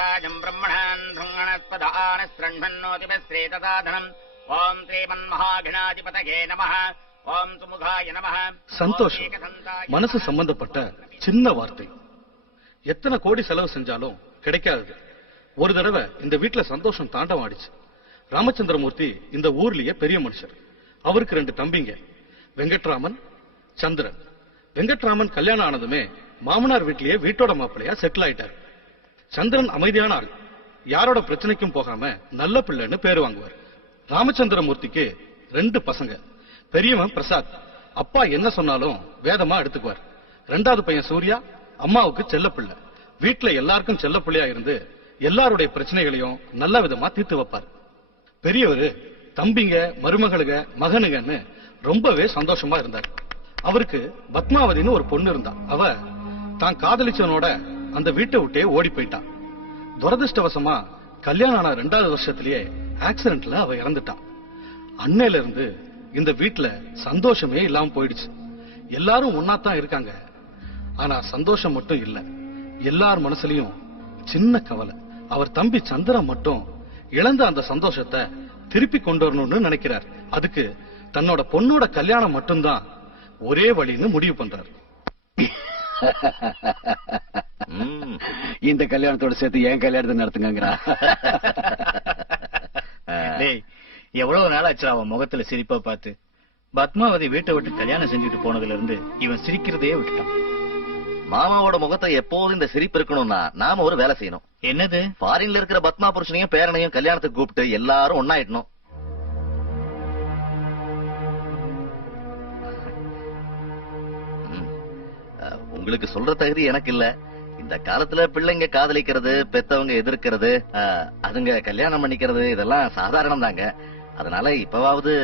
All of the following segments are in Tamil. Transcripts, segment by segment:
ராஜம் பிரம்மணான் ருங்கணஸ்பதான ஸ்ரண்மன்னோதிபஸ்ரேதசாதனம் ஓம் ஸ்ரீமன்மஹாகணாதிபதயே நமஹ ஓம் சுமுகாய நமஹ. சந்தோஷம் மனசு சம்பந்தப்பட்ட சின்ன வார்த்தை. எத்தனை கோடி செலவு செஞ்சாலும் கிடைக்காது. ஒரு தடவை இந்த வீட்டுல சந்தோஷம் தாண்டம் ஆடிச்சு. ராமச்சந்திரமூர்த்தி இந்த ஊர்லயே பெரிய மனுஷர். அவருக்கு 2 தம்பிங்க, வெங்கட்ராமன், சந்திரன். வெங்கட்ராமன் கல்யாணம் ஆனதுமே மாமனார் வீட்லயே வீட்டோட மாப்பிள்ளையா செட்டில் ஆயிட்டார். சந்திரன் அமைதியான ஆள், யாரோட பிரச்சனைக்கும் போகாம நல்ல பிள்ளைன்னு பேரு வாங்குவார். ராமச்சந்திரமூர்த்திக்கு 2 பசங்க. பெரியவன் பிரசாத், அப்பா என்ன சொன்னாலும் வேதமா எடுத்துக்குவார். 2வது பையன் சூர்யா, அம்மாவுக்கு செல்ல பிள்ளை. வீட்டுல எல்லாருக்கும் செல்ல பிள்ளையா இருந்து எல்லாருடைய பிரச்சனைகளையும் நல்ல விதமா தீர்த்து வைப்பார். பெரியவரு தம்பிங்க, மருமகளுங்க, மகனுங்கன்னு ரொம்பவே சந்தோஷமா இருந்தார். அவருக்கு பத்மாவதினு ஒரு பொண்ணு இருந்தா. அவ தான் காதலிச்சவனோட அந்த வீட்டை விட்டே ஓடி போயிட்டான். துரதிருஷ்டவசமா கல்யாணம் ஆன 2வது வருஷத்திலேயே ஆக்சிடென்ட்ல அவ இறந்துட்டான். அன்னையில இருந்து இந்த வீட்டுல சந்தோஷமே இல்லாம போயிடுச்சு. எல்லாரும் ஒன்னாத்தான் இருக்காங்க, ஆனா சந்தோஷம் மட்டும் இல்ல. எல்லார் மனசுலயும் சின்ன கவலை. அவர் தம்பி சந்திரன் மட்டும் இழந்த அந்த சந்தோஷத்தை திருப்பி கொண்டு வரணும்னு நினைக்கிறார். அதுக்கு தன்னோட பொண்ணோட கல்யாணம் மட்டும்தான் ஒரே வழின்னு முடிவு பண்றாரு. இந்த கல்யாணத்தோட சேர்த்து என் கல்யாணத்தை நடத்துங்கிறா. எவ்வளவு நாள் ஆச்சு அவன் முகத்துல சிரிப்பா பார்த்து. பத்மாவதி வீட்டை விட்டு கல்யாணம் செஞ்சுட்டு போனதுல இருந்து இவன் சிரிக்கிறதே விட்டுட்டான். மாமாவோட முகத்தை எப்போதும் இந்த சிரிப்பு இருக்கணும்னா நாம ஒரு வேலை செய்யணும். என்னது? ஃபாரின்ல இருக்கிற பத்மா புருஷனையும் பேரனையும் கல்யாணத்துக்கு கூப்பிட்டு எல்லாரும் ஒன்னாயிடணும். உங்களுக்கு சொல்ற தகுதி எனக்கு இல்ல. இந்த காலத்துல பிள்ளைங்க காதலிக்கிறது, பெத்தவங்க எதிர்க்கிறது, அதுங்க கல்யாணம் பண்ணிக்கிறது இதெல்லாம் சாதாரணம் தாங்க. அதனால இப்பவாவது.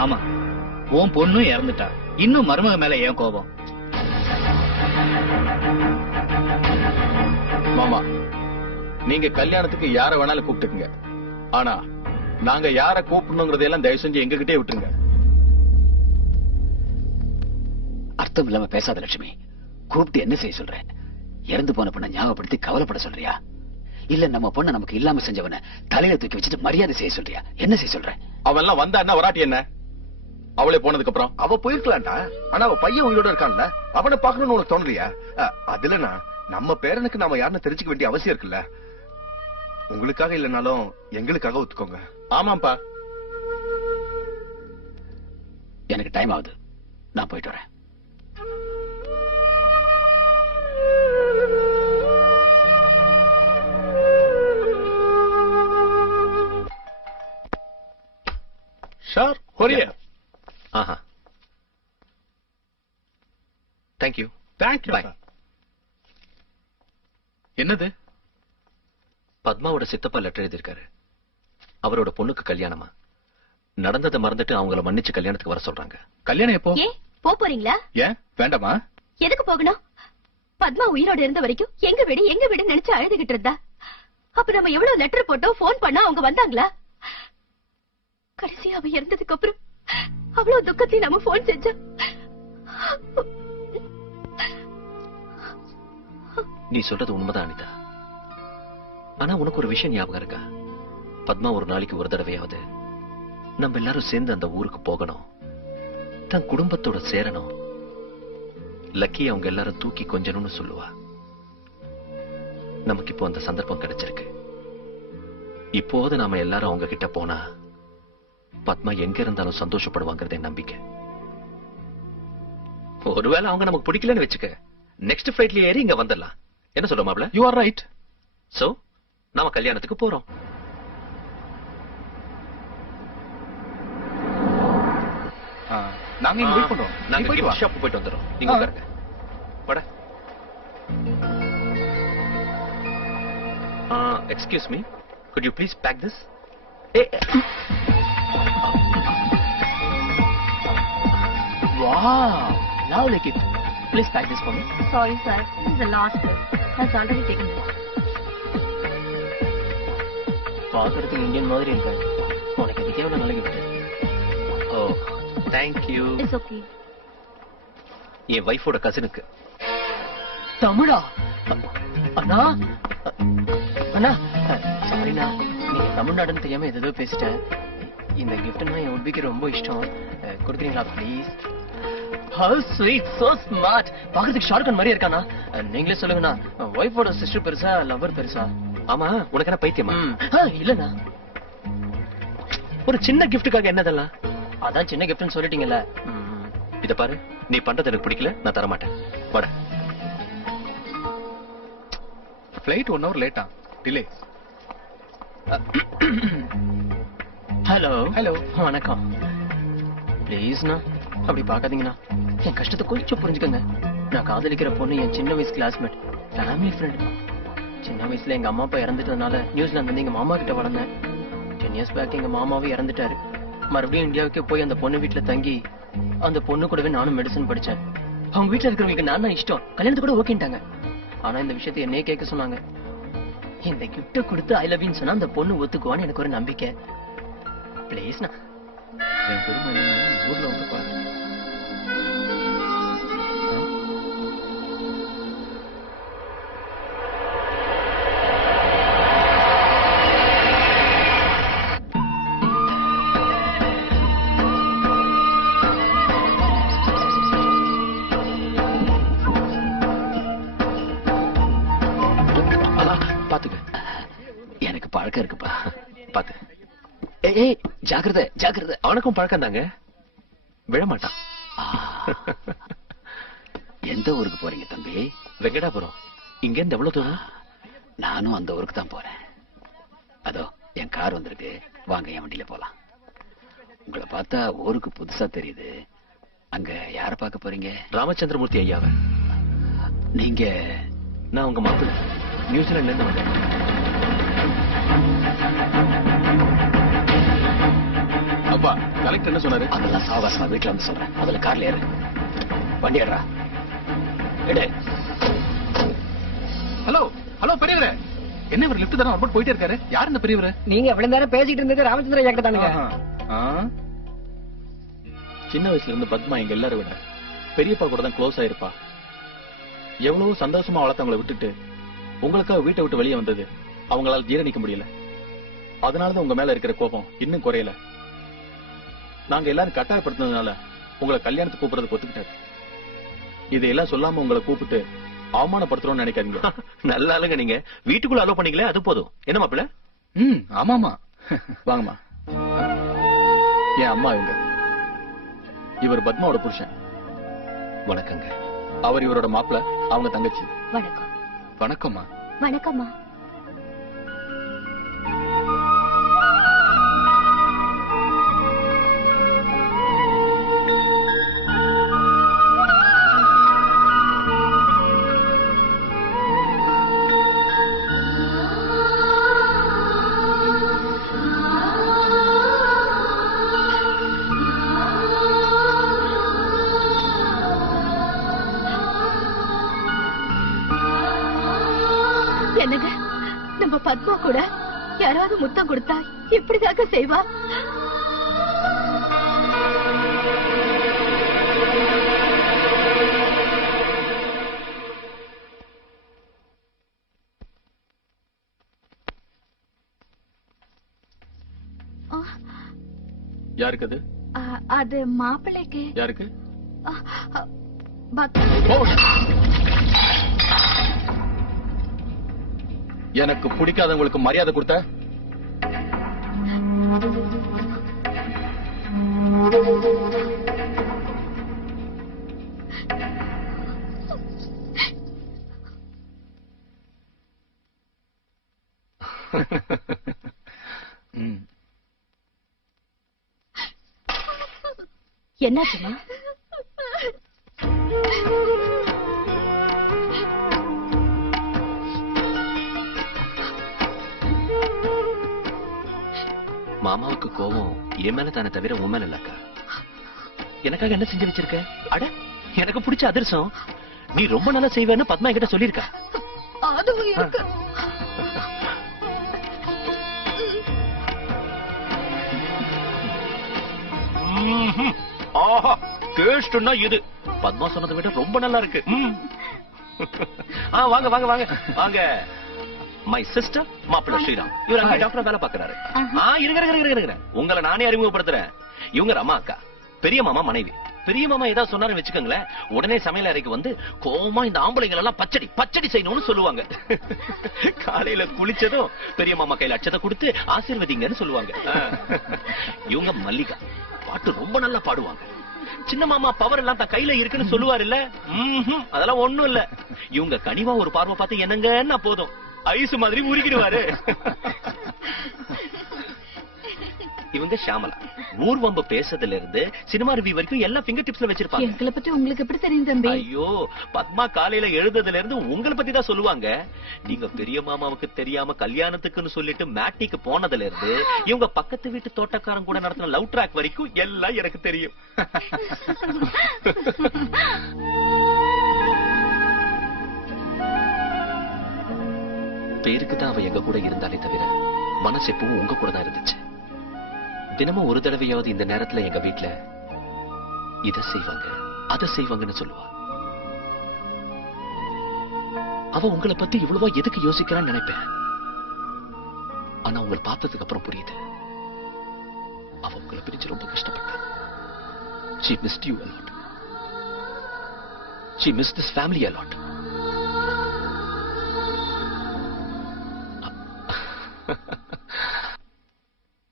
ஆமா, உன் பொண்ணும் இறந்துட்டா, இன்னும் மருமக மேல ஏன் கோபம்? மாமா, நீங்க கல்யாணத்துக்கு யார வேணாலும் கூப்பிட்டுக்குங்க. ஆனா நாங்க யார கூப்பிடணுங்கிறதெல்லாம் தயவு செஞ்சு எங்ககிட்டே விட்டுருங்க. அர்த்தம் இல்லாம பேசாத லட்சுமி. கூப்பிட்டு என்ன செய்ய சொல்ற? இறந்து போன பொண்ணை ஞாபகப்படுத்தி கவலைப்பட சொல்றியா? இல்ல நம்ம பொண்ணை நமக்கு இல்லாம செஞ்சவன தலையில தூக்கி வச்சுட்டு மரியாதை செய்ய சொல்றியா? என்ன செய்ய சொல்ற? அவெல்லாம் வந்தா என்ன, வராட்டி என்ன? அவளே போனதுக்கு அப்புறம் அவ போயிருக்கலாம்டா. ஆனா அவ பையன் உயிரோட இருக்கான்ல, அவனை பாக்கணும்னு உனக்கு தோணலையா? அதுலனா நம்ம பேரனுக்கு நாம யாருன்னு தெரிஞ்சுக்க வேண்டிய அவசியம் இருக்குல்ல. உங்களுக்காக இல்லனாலும் எங்களுக்காக ஒத்துக்கோங்க. ஆமாப்பா. எனக்கு டைம் ஆகுது, நான் போயிட்டு வரேன். ஷார் கொரியர். ஆஹா, தேங்க்யூ. தேங்க்யூ. பாய். என்னது? பத்மாவோட சித்தப்பா லெட்டர் எழுதியிருக்காரு. அவரோட பொண்ணுக்கு கல்யாணமா. நடந்ததை மறந்துட்டு அவங்கள மன்னிச்சு கல்யாணத்துக்கு வர சொல்றாங்க. கல்யாணம் எப்போ? போறீங்களா? ஏன் வேண்டாமா? எதுக்கு போகணும்? பத்மா உயிரோட இருந்த வரைக்கும் எங்க வீடு நினைச்சு அழுதுகிட்டு இருந்தா. அப்ப நம்ம எவ்வளவு லெட்டர் போட்டோம், போன் பண்ணா அவங்க வந்தாங்களா? கடைசி அவ இறந்ததுக்கு அப்புறம் அவ்வளவு துக்கத்தையும் நம்ம போன் செஞ்சா. நீ சொல்றது உண்மைதான் அனிதா. ஆனா உனக்கு ஒரு விஷயம் ஞாபகம் இருக்கா? பத்மா ஒரு நாளைக்கு ஒரு தடவையாவது நம்ம எல்லாரும் சேர்ந்து அந்த ஊருக்கு போகணும், தன் குடும்பத்தோட சேரணும், லக்கி அவங்க எல்லாரும் தூக்கி கொஞ்சணும்னு சொல்லுவா. நமக்கு இப்போ அந்த சந்தர்ப்பம் கிடைச்சிருக்கு. இப்போது நாம எல்லாரும் அவங்க கிட்ட போனா பத்மா எங்க இருந்தாலும் சந்தோஷப்படுவாங்கிறதே நம்பிக்கை. ஒருவேளை அவங்க நமக்கு பிடிக்கலன்னு வச்சுக்க, நெக்ஸ்ட் ஃபிளைட்ல ஏறி இங்க வந்துடலாம். என்ன சொல்ற மாப்ள? You are right. சோ நாம கல்யாணத்துக்கு போறோம். நாங்க இங்க வெயிட் பண்றோம். நாங்க கிஃப்ட் ஷாப் போயிட்டு வந்துறோம். நீங்க உட்காருங்க. வாடா. Excuse me, could you please pack this? Wow, lovely gift. Please pack this for me. Sorry sir, this is the last gift. Has already taken part. பாக்குறதுக்கு இந்தியன் மாதிரி இருக்கு. உனக்கு இது எவ்வளவு நல்ல gift. Oh, thank you. It's okay. என் வைஃபோட கசினுக்கு. தமிழா? அண்ணா அண்ணா சாரிண்ணா, நீங்க தமிழ்நாடுன்னு தெரியாம ஏதோ பேசிட்டேன். இந்த கிஃப்ட்னா என் உட்பிக்கு ரொம்ப இஷ்டம். கொடுக்குறீங்களா please? How sweet, so smart. பாக்குறதுக்கு ஷாருக்கான் மாதிரி இருக்கானா? நீங்களே சொல்லுங்கண்ணா, ஒய்ஃபோட சிஸ்டர் பெருசா லவர் பெருசா? ஆமா, உனக்கு என்ன பைத்தியமா? இல்லண்ணா, ஒரு சின்ன கிஃப்ட்டுக்காக என்னதெல்லாம்? அதான் சின்ன கிஃப்ட்னு சொல்லிட்டீங்கல்ல. இத பாரு, நீ பண்றது எனக்கு பிடிக்கல, நான் தர மாட்டேன். வாடா. ஃபிளைட் 1 hour லேட்டா, டிலே. ஹலோ ஹலோ, வணக்கம். ப்ளீஸ்ண்ணா அப்படி பாக்காதீங்கண்ணா, என் கஷ்டத்தை கொஞ்சம் புரிஞ்சுக்கங்க. நான் காதலிக்கிற பொண்ணு என் சின்ன வயசு கிளாஸ்மேட், ஃபேமிலி ஃப்ரெண்ட். சின்ன வயசுல எங்க அம்மா அப்பா இறந்துட்டதுனால நியூசிலாந்து வந்து எங்க மாமா கிட்ட வளர்ந்தேன். 10 years பேக் எங்க மாமாவே இறந்துட்டாரு. மறுபடியும் இந்தியாவுக்கு போய் அந்த பொண்ணு வீட்டுல தங்கி அந்த பொண்ணு கூடவே நானும் மெடிசன் படிச்சேன். அவங்க வீட்டுல இருக்கிறவங்களுக்கு நான் இஷ்டம், கல்யாணத்து கூட ஓகேட்டாங்க. ஆனா இந்த விஷயத்தை என்னையே கேட்க சொன்னாங்க. இந்த கிஃப்ட கொடுத்து ஐ லவ் யூன்னு சொன்னா அந்த பொண்ணு ஒத்துக்குவான்னு எனக்கு ஒரு நம்பிக்கை. பிளீஸ்ண்ணா. என் பெருமை என்னன்னா ஊர்ல வந்து பாரு. எனக்கு பழக்கம் இருக்குப்பா. பாத்து. ஏய் ஜாக்கிரதை ஜாக்கிரதை. அவனுக்கும் பழக்கம் தாங்க, விழமாட்டான். எந்த ஊருக்கு போறீங்க தம்பி? வெங்கடாபுரம். இங்க இருந்து எவ்வளவு தூரம்? நானும் அந்த ஊருக்கு தான் போறேன். அதோ என் கார் வந்திருக்கு, வாங்க என் வண்டியில போலாம். உங்களை பார்த்தா ஊருக்கு புதுசா தெரியுது. அங்க யார பார்க்க போறீங்க? ராமச்சந்திரமூர்த்தி ஐயாவை. நீங்க? நான் உங்க மாப்பிள்ளை, நியூசிலாந்துல இருந்து வந்தேன். அப்பா கலெக்டர் என்ன சொன்னாரு? அதெல்லாம் சாவகாசமா வீட்டுல வந்து சொல்றேன். அதுல கார்ல ஏறு, வண்டி ஏறா. ஹலோ ஹலோ பெரியவரே, என்ன இவர் லிஃப்ட் தானே போயிட்டே இருக்காரு? யார் இந்த பெரியவரே? நீங்க எவ்வளவு நேரம் பேசிட்டு இருந்தது ராமச்சந்திர ஐயா தானுங்க. சின்ன வயசுல இருந்து பத்மா எங்க எல்லாரும் விட பெரியப்பா கூட தான் க்ளோஸ் ஆயிருப்பா. எவ்வளவு சந்தோஷமா வளர்த்தவங்களை விட்டுட்டு உங்களுக்காக வீட்டை விட்டு வெளியே வந்தது அவங்களால ஜீரணிக்க முடியல. அதனாலதான் உங்க மேல இருக்கிற கோபம் இன்னும் குறையல. நாங்க எல்லாரும் கட்டாயப்படுத்தினதுனால உங்களை கல்யாணத்துக்கு கூப்பிடுறதுக்கு ஒத்துக்கிட்டாரு. இதையெல்லாம் சொல்லாம உங்களை கூப்பிட்டு அவமானப்படுத்துறோம்னு நினைக்காதீங்க. நல்ல ஆளுங்க நீங்க. வீட்டுக்குள்ள அலோ பண்ணீங்களே, அது போதும். என்ன மாப்பிள்ள? ஆமாமா. வாங்கம்மா. என் அம்மா இவங்க. இவர் பத்மாவோட புருஷன். வணக்கங்க. அவர் இவரோட மாப்பிள்ள, அவங்க தங்கச்சி. வணக்கம். வணக்கம்மா. வணக்கம்மா. என்னங்க, நம்ம பத்மா கூட யாராவது முத்தம் கொடுத்தா இப்படிதாக செய்வா? யாருக்கு அது? அது மாப்பிள்ளைக்கு. யாருக்கு? எனக்கு பிடிக்காதவங்களுக்கு மரியாதை கொடுத்த என்னாச்சுமா? மாமாவுக்கு கோவம் என் மேல தானே தவிர உன் மேல இல்லக்கா. எனக்காக என்ன செஞ்சு வச்சிருக்க? அட, எனக்கு பிடிச்ச அதிர்சம். நீ ரொம்ப நல்லா செய்வேன்னு பத்மா என்கிட்ட சொல்லிருக்கா. ஆஹா, டேஸ்ட்னா இது. பத்மா சொன்னதை விட ரொம்ப நல்லா இருக்கு. வாங்க வாங்க வாங்க வாங்க. மை சிஸ்டர் மாப்பிள்ள ஸ்ரீராம். இவர் அங்கே டாக்டர் வேலை பாக்குறாரு. இருங்க உங்களை நானே அறிமுகப்படுத்துறேன். இவங்க அம்மா அக்கா, பெரிய மாமா மனைவி. பெரிய மாமா ஏதாவது சொன்னாரு வச்சுக்கோங்களேன், உடனே சமையல் அறைக்கு வந்து கோமா இந்த ஆம்பளைங்கள் எல்லாம் பச்சடி பச்சடி செய்யணும்னு சொல்லுவாங்க. காலையில குளிச்சதும் பெரிய மாமா கையில அச்சத்தை கொடுத்து ஆசீர்வதிங்கன்னு சொல்லுவாங்க. இவங்க மல்லிகா, பாட்டு ரொம்ப நல்லா பாடுவாங்க. சின்ன மாமா பவர் எல்லாம் தான் கையில இருக்குன்னு சொல்லுவாரு இல்ல, அதெல்லாம் ஒண்ணும் இல்ல. இவங்க கனிவா ஒரு பார்வை பார்த்து என்னங்கன்னா போதும், ஐஸ் மாதிரி உருகிடுவாரு. இவங்க ஷாமலா, ஊர்வம்பு பேசுறதுல இருந்து சினிமா ரிவ்யூ வரைக்கும் எல்லாம் ஃபிங்கர் டிப்ஸ்ல வச்சிருப்பாங்க. எங்களை பத்தி உங்களுக்கு எப்படி தெரியும் தம்பி? ஐயோ, பத்மா காலையில எழுதுறதுல இருந்து உங்களை பத்தி தான் சொல்லுவாங்க. நீங்க பெரிய மாமாவுக்கு தெரியாம கல்யாணத்துக்குன்னு சொல்லிட்டு மேட்டிக்கு போனதுல இருந்து இவங்க பக்கத்து வீட்டு தோட்டக்காரன் கூட நடத்தின லவ் ட்ராக் வரைக்கும் எல்லாம் எனக்கு தெரியும். பேருக்கு தான் அவ எங்க கூட இருந்தாலே தவிர மனசு எப்பவும் உங்க கூட தான் இருந்துச்சு. தினமும் ஒரு தடவையாவது இந்த நேரத்துல எங்க வீட்டுல இத செய்வாங்க அதை செய்வாங்கன்னு சொல்லுவா. அவ உங்களை பத்தி இவ்வளவா எதுக்கு யோசிக்கிறான்னு நினைப்பேன். ஆனா உங்களை பார்த்ததுக்கு அப்புறம் புரியுது, அவ உங்களை பிரிச்சு ரொம்ப கஷ்டப்பட்டா. She missed you a lot. She missed this family a lot.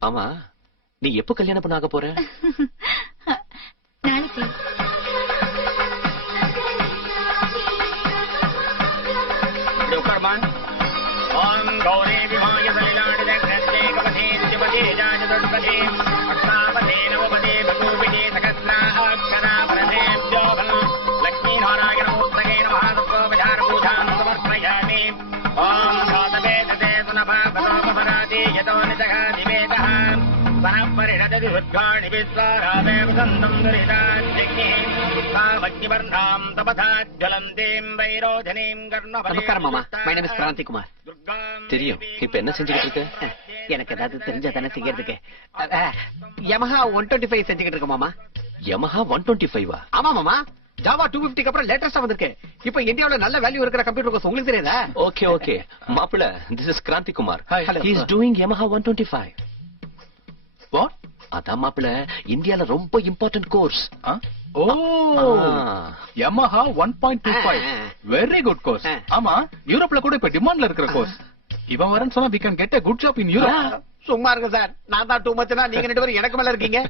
ஆமா, நீ எப்ப கல்யாணம் பண்ண ஆக போற? நாளைக்கு. ஓம் கௌரி விமாய சலிலாடித கிருஷ்ணே கவதே சிவதே ஜாஜதுர்பதே அஷ்டாவதே நவபதே பகூபிதே சகஸ்ராட்சரா பிரதேவ்யோகம் லக்ஷ்மீ நாராயண மூர்த்தகே நமः சர்வோபசார பூஜாம் சமர்ப்பயாமி. ஓம் தாதவேததே சுனபா பதோபராதே யதோ நிஜகாதி வேதः சனப்பரிணததி உத்காணி விஸ்வாராதேவ சந்தம் துரிதாத்யக்னிः சாவக்னிவர்ணாம் தபதாஜ்வலந்தீம் வைரோஜனீம் கர்ணபதே. நமஸ்காரம் மாமா, my name is Kranti Kumar. தெரியும். இப்ப என்ன செஞ்சுக்கிட்டு இருக்க? எனக்கு ஏதாவது தெரிஞ்சா தானே செய்யறதுக்கு. யமஹா 125 செஞ்சுக்கிட்டு இருக்க மாமா. யமஹா 125? ஆமா மாமா, ஜாவா 250 அப்புறம் லேட்டஸ்டா வந்திருக்கு. இப்ப இந்தியாவுல நல்ல வேல்யூ இருக்கிற கம்ப்யூட்டர் கோர்ஸ் உங்களுக்கு தெரியாதா? ஓகே ஓகே மாப்பிள்ள, this is Kranti Kumar. He is doing Yamaha 125. What? அதான் மாப்பிள்ள, இந்தியால ரொம்ப இம்பார்ட்டன்ட் கோர்ஸ். ஓ, Yamaha 1.25 வெரி குட் கோர்ஸ். ஆமா, யூரோப்ல கூட இப்ப டிமாண்ட்ல இருக்கிற கோர்ஸ். இவன் வரேன்னு சொன்னா we can get a good job in Europe. சும்மா இருங்க சார், நான் தான் டூ மச்னா நீங்க ரெண்டு பேரும் எனக்கு மேல இருக்கீங்க.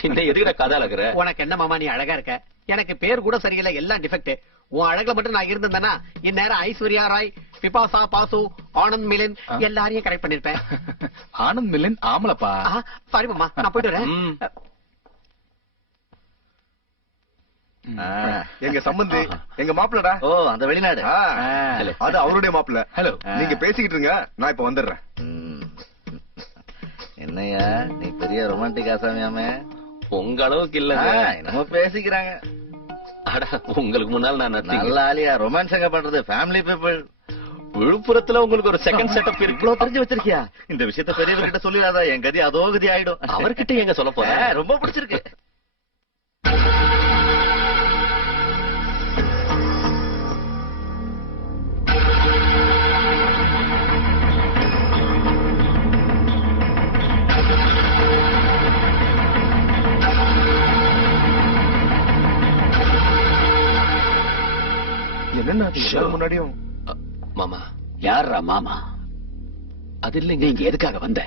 பின்ன எதுக்குடா கதை அழகுற? உனக்கு என்ன மாமா, நீ அழகா இருக்க. எனக்கு பேர் கூட சரியில்லை, எல்லாம் டிஃபெக்ட். உன் அழகுல மட்டும் நான் இருந்தேன்னா இந்நேரம் ஐஸ்வர்யா ராய், பிபாசா பாசு, ஆனந்த் மிலின் எல்லாரையும் கரெக்ட் பண்ணிருப்பேன். ஆனந்த் மிலின் ஆமலப்பா. சாரி மாமா, நான் போயிட்டு வரேன். எங்க சம்பந்தி, எங்க மாப்பிள்ளடா. ஓ, அந்த வெளிநாடு. அது அவருடைய மாப்பிள்ள. ஹலோ, நீங்க பேசிக்கிட்டு இருங்க, நான் இப்ப வந்துடுறேன். என்னையா நீ பெரிய ரொமான்டிக் ஆசாமியாமே? உங்க அளவுக்கு இல்ல, நம்ம பேசிக்கிறாங்க. அட, உங்களுக்கு முன்னால் நான் நல்ல ஆலியா ரொமான்ஸ் எங்க பண்றது? Family people. விழுப்புரத்துல உங்களுக்கு ஒரு செகண்ட் செட்டப் இருக்கு. இவ்வளவு தெரிஞ்சு வச்சிருக்கியா? இந்த விஷயத்த பெரியவர்கிட்ட சொல்லிடாத, என் கதி அதோ கதி ஆயிடும். அவர்கிட்ட எங்க சொல்ல போற? ரொம்ப பிடிச்சிருக்கு. என்ன முன்னாடியும் மாமா. யாரா மாமா? அது இல்லைங்க. நீங்க எதுக்காக வந்த?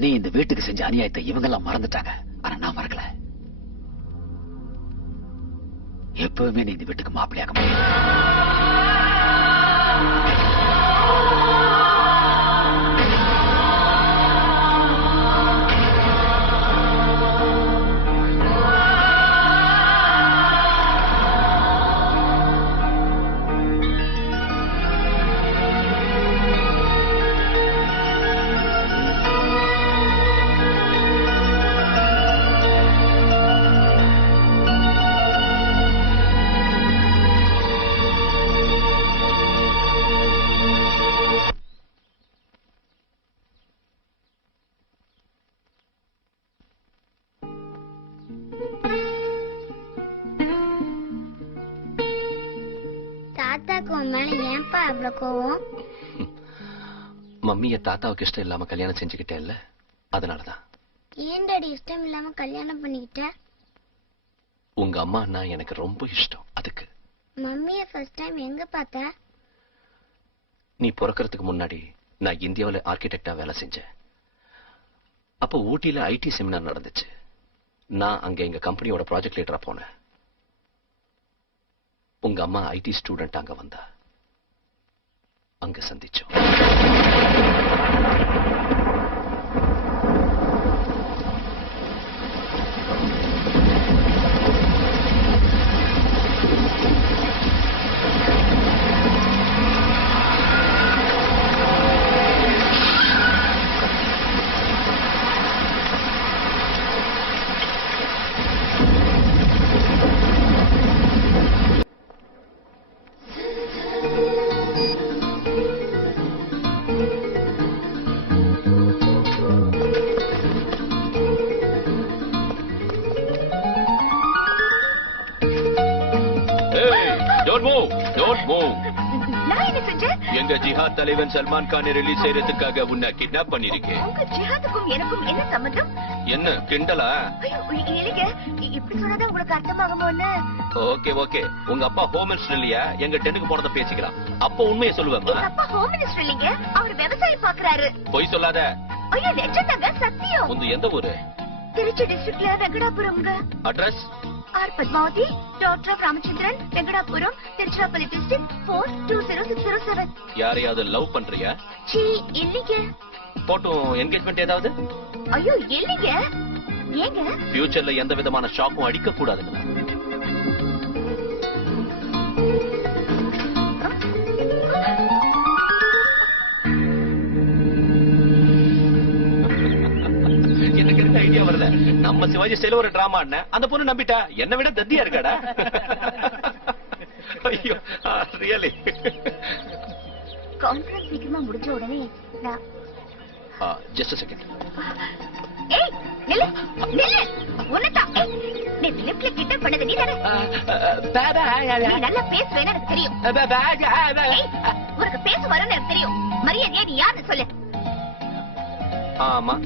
நீ இந்த வீட்டுக்கு செஞ்ச அநியாயத்தை இவங்க எல்லாம் மறந்துட்டாங்க, ஆனா நான் மறக்கல. எப்பவுமே நீ இந்த வீட்டுக்கு மாப்பிள்ளையாக முடியும். என் மேல ஏன்பா அவ்வளவு கோவம்? மம்மிய தாத்தாவுக்கு இஷ்டம் இல்லாம கல்யாணம் செஞ்சுக்கிட்டே இல்ல, அதனாலதான். ஏன் டாடி இஷ்டம் இல்லாம கல்யாணம் பண்ணிக்கிட்ட? உங்க அம்மா அண்ணா எனக்கு ரொம்ப இஷ்டம், அதுக்கு. மம்மிய ஃபர்ஸ்ட் டைம் எங்க பார்த்த? நீ பிறக்கிறதுக்கு முன்னாடி நான் இந்தியாவில் ஆர்கிடெக்டா வேலை செஞ்சேன். அப்போ ஊட்டியில ஐடி செமினார் நடந்துச்சு. நான் அங்க எங்க கம்பெனியோட ப்ராஜெக்ட் லீடரா போனேன். உங்க அம்மா ஐடி ஸ்டூடெண்ட் அங்க வந்தா. அங்க சந்திச்சோம். எங்க ஜிஹாத் தலைவன் சல்மான் கானை ரிலீஸ் செய்யறதுக்காக உன்னை கிட்னாப் பண்ணிருக்கேன். உங்க ஜிஹாதுக்கும் எனக்கும் என்ன சம்பந்தம்? என்ன கிண்டலா? இல்லைங்க, இப்படி சொன்னாதான் உங்களுக்கு அர்த்தமாகுமோன்னு. ஓகே ஓகே, உங்க அப்பா ஹோம் மினிஸ்டர் இல்லையா? எங்க டென்னுக்கு போனத பேசிக்கலாம். அப்ப உண்மையை சொல்லுவேமா? அப்பா ஹோம் மினிஸ்டர் இல்லைங்க, அவர் விவசாயம் பாக்குறாரு. பொய் சொல்லாத. ஐயோ நிஜம்தாங்க, சத்தியம். உங்க எந்த ஊரு? திருச்சி டிஸ்ட்ரிக்ட்ல வெங்கடாபுரம்ங்க. Address? R Padmavathi, doctor of Ramachandran, Venkatapuram, Tiruchirappalli district 420607. யாரையாவது லவ் பண்றியா? சீ இல்லைங்க. போட்டோ என்கேஜ்மெண்ட் ஏதாவது? ஐயோ இல்லைங்க. ஏங்க? ஃபியூச்சர்ல எந்த விதமான ஷாக்கும் அடிக்க கூடாதுங்க. எனக்கு எந்த ஐடியா வரல. நம்ம சிவாஜி ஸ்டைல ஒரு டிராமா அந்த பொண்ணு நம்பிட்டா. என்ன விட தத்தியா இருக்காடா. ஐயோ ரியலி. கான்ஃபரன்ஸ் சீக்கிரமா முடிஞ்ச உடனே நான் ஜஸ்ட் a second. ஏய் நில்லு நில்லு. உன்னதா நீ லிப்ட்ல கிட்ட பண்ணது நீதானே? நீ நல்லா பேசுவேன்னு எனக்கு தெரியும். உனக்கு பேச வரும்னு எனக்கு தெரியும். மரியாதையா நீ யாருன்னு சொல்லு. ஆமா,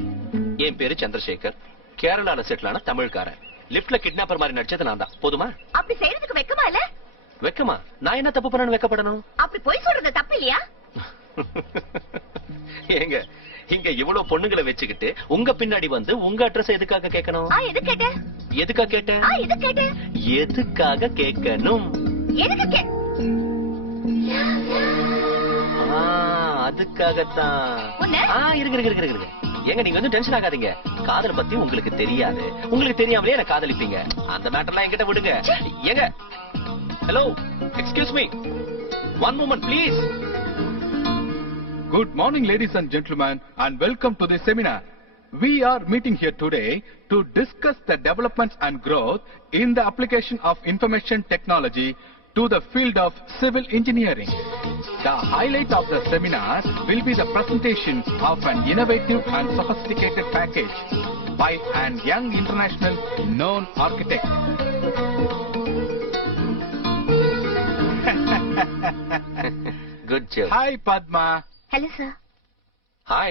என் பேரு சந்திரசேகர். கேரளால செட்டில் ஆன தமிழ்காரன். லிப்ட்ல கிட்னாப்பர் மாதிரி நடிச்சது நான் தான். போதுமா? அப்படி செய்யறதுக்கு வெக்கமா இல்ல? வெக்கமா? நான் என்ன தப்பு பண்ணணும் வெக்கப்படணும்? அப்படி போய் சொல்றது தப்பு இல்லையா? ஏங்க, இங்க இவ்வளவு பொண்ணுங்களை வச்சுக்கிட்டு உங்க பின்னாடி வந்து உங்க அட்ரஸ் எதுக்காக கேட்கணும்? எது கேட்ட? எதுக்காக கேட்டேன்? எது கேட்ட? எதுக்காக கேட்கணும்? எதுக்கு அதுக்காகத்தான். இருக்கு. ஏங்க நீங்க வந்து டென்ஷன் ஆகாதீங்க. காதல் பத்தி உங்களுக்கு தெரியாது. உங்களுக்கு தெரியாமலே என்ன காதலிப்பீங்க. அந்த மேட்டர்லாம் என்கிட்ட விடுங்க. ஏங்க, hello, excuse me, one moment please. Good morning, ladies and gentlemen, and welcome to this seminar. We are meeting here today to discuss the developments and growth in the application of information technology to the field of civil engineering. The highlight of the seminar will be the presentation of an innovative and sophisticated package by an young international known architect. Good job. Hi, Padma. Hello, sir. Hi.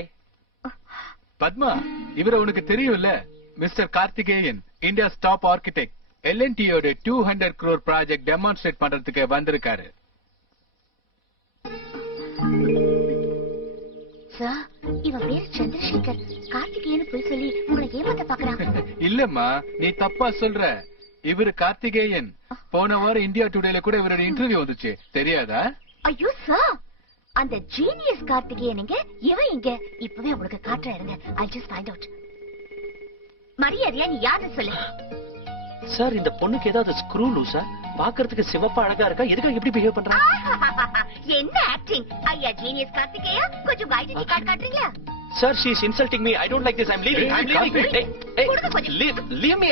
Padma, இவரை உனக்கு தெரியும்ல? Mister Karthikeyan, India's top architect. எல்என்டியோட 200 crore ப்ராஜெக்ட் டெமான்ஸ்ட்ரேட் பண்றதுக்கு வந்திருக்காரு. சார், இவன் பேரு சந்திரசேகர். கார்த்திகேயன் போய் சொல்லி உங்களை ஏமாத்த பாக்குறான். இல்லம்மா, நீ தப்பா சொல்ற. இவரு கார்த்திகேயன். போன வாரம் இந்தியா டுடேல கூட இவரோட இன்டர்வியூ வந்துச்சு, தெரியாதா? ஐயோ சார், அந்த ஜீனியஸ் கார்த்திகேயன் எங்க? இவன் எங்க? இப்பவே உங்களுக்கு காட்டுறேன் இருங்க. I'll just find out. மரியாதையா நீ யாருன்னு சொல்லு. சார், இந்த பொண்ணுக்கு ஏதாவது ஸ்க்ரூ லூசா? பாக்குறதுக்கு சிவப்பா அழகா இருக்கா. எதுக்காக இப்படி பிஹேவ் பண்றா? என்ன ஆக்டிங்? ஐயா ஜீனியஸ் கார்த்திகேயா, கொஞ்சம் ஐடென்டி கார்டு காட்டுறீங்களா? Sir, she is insulting me. I don't like this. I'm leaving. I'm leaving. Hey, leave me.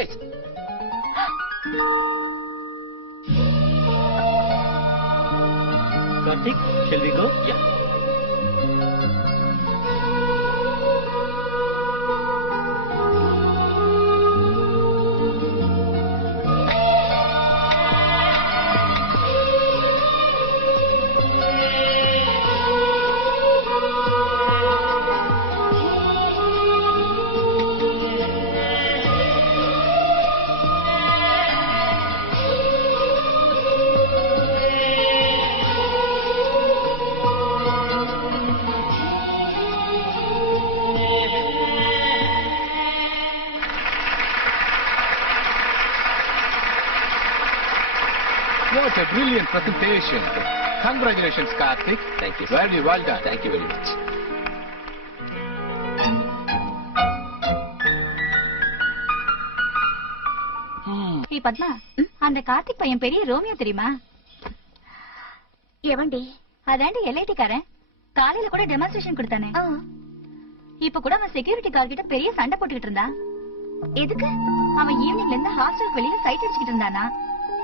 Karthik, shall we go? Yeah. What a brilliant presentation. Congratulations, Karthik. Thank you. Very well done. Thank you very much. ஏய் பத்மா, அந்த கார்த்திக் பையன் பெரிய ரோமியோ தெரியுமா? எவன்டி? அதாண்டி எல்ஐடி காரன். காலையில கூட டெமான்ஸ்ட்ரேஷன் கொடுத்தானே. இப்ப கூட அவன் செக்யூரிட்டி கார் கிட்ட பெரிய சண்டை போட்டுக்கிட்டு இருந்தான். எதுக்கு? அவன் ஈவினிங்ல இருந்து ஹாஸ்டல் வெளியில சைட் அடிச்சுக்கிட்டு இருந்தானா.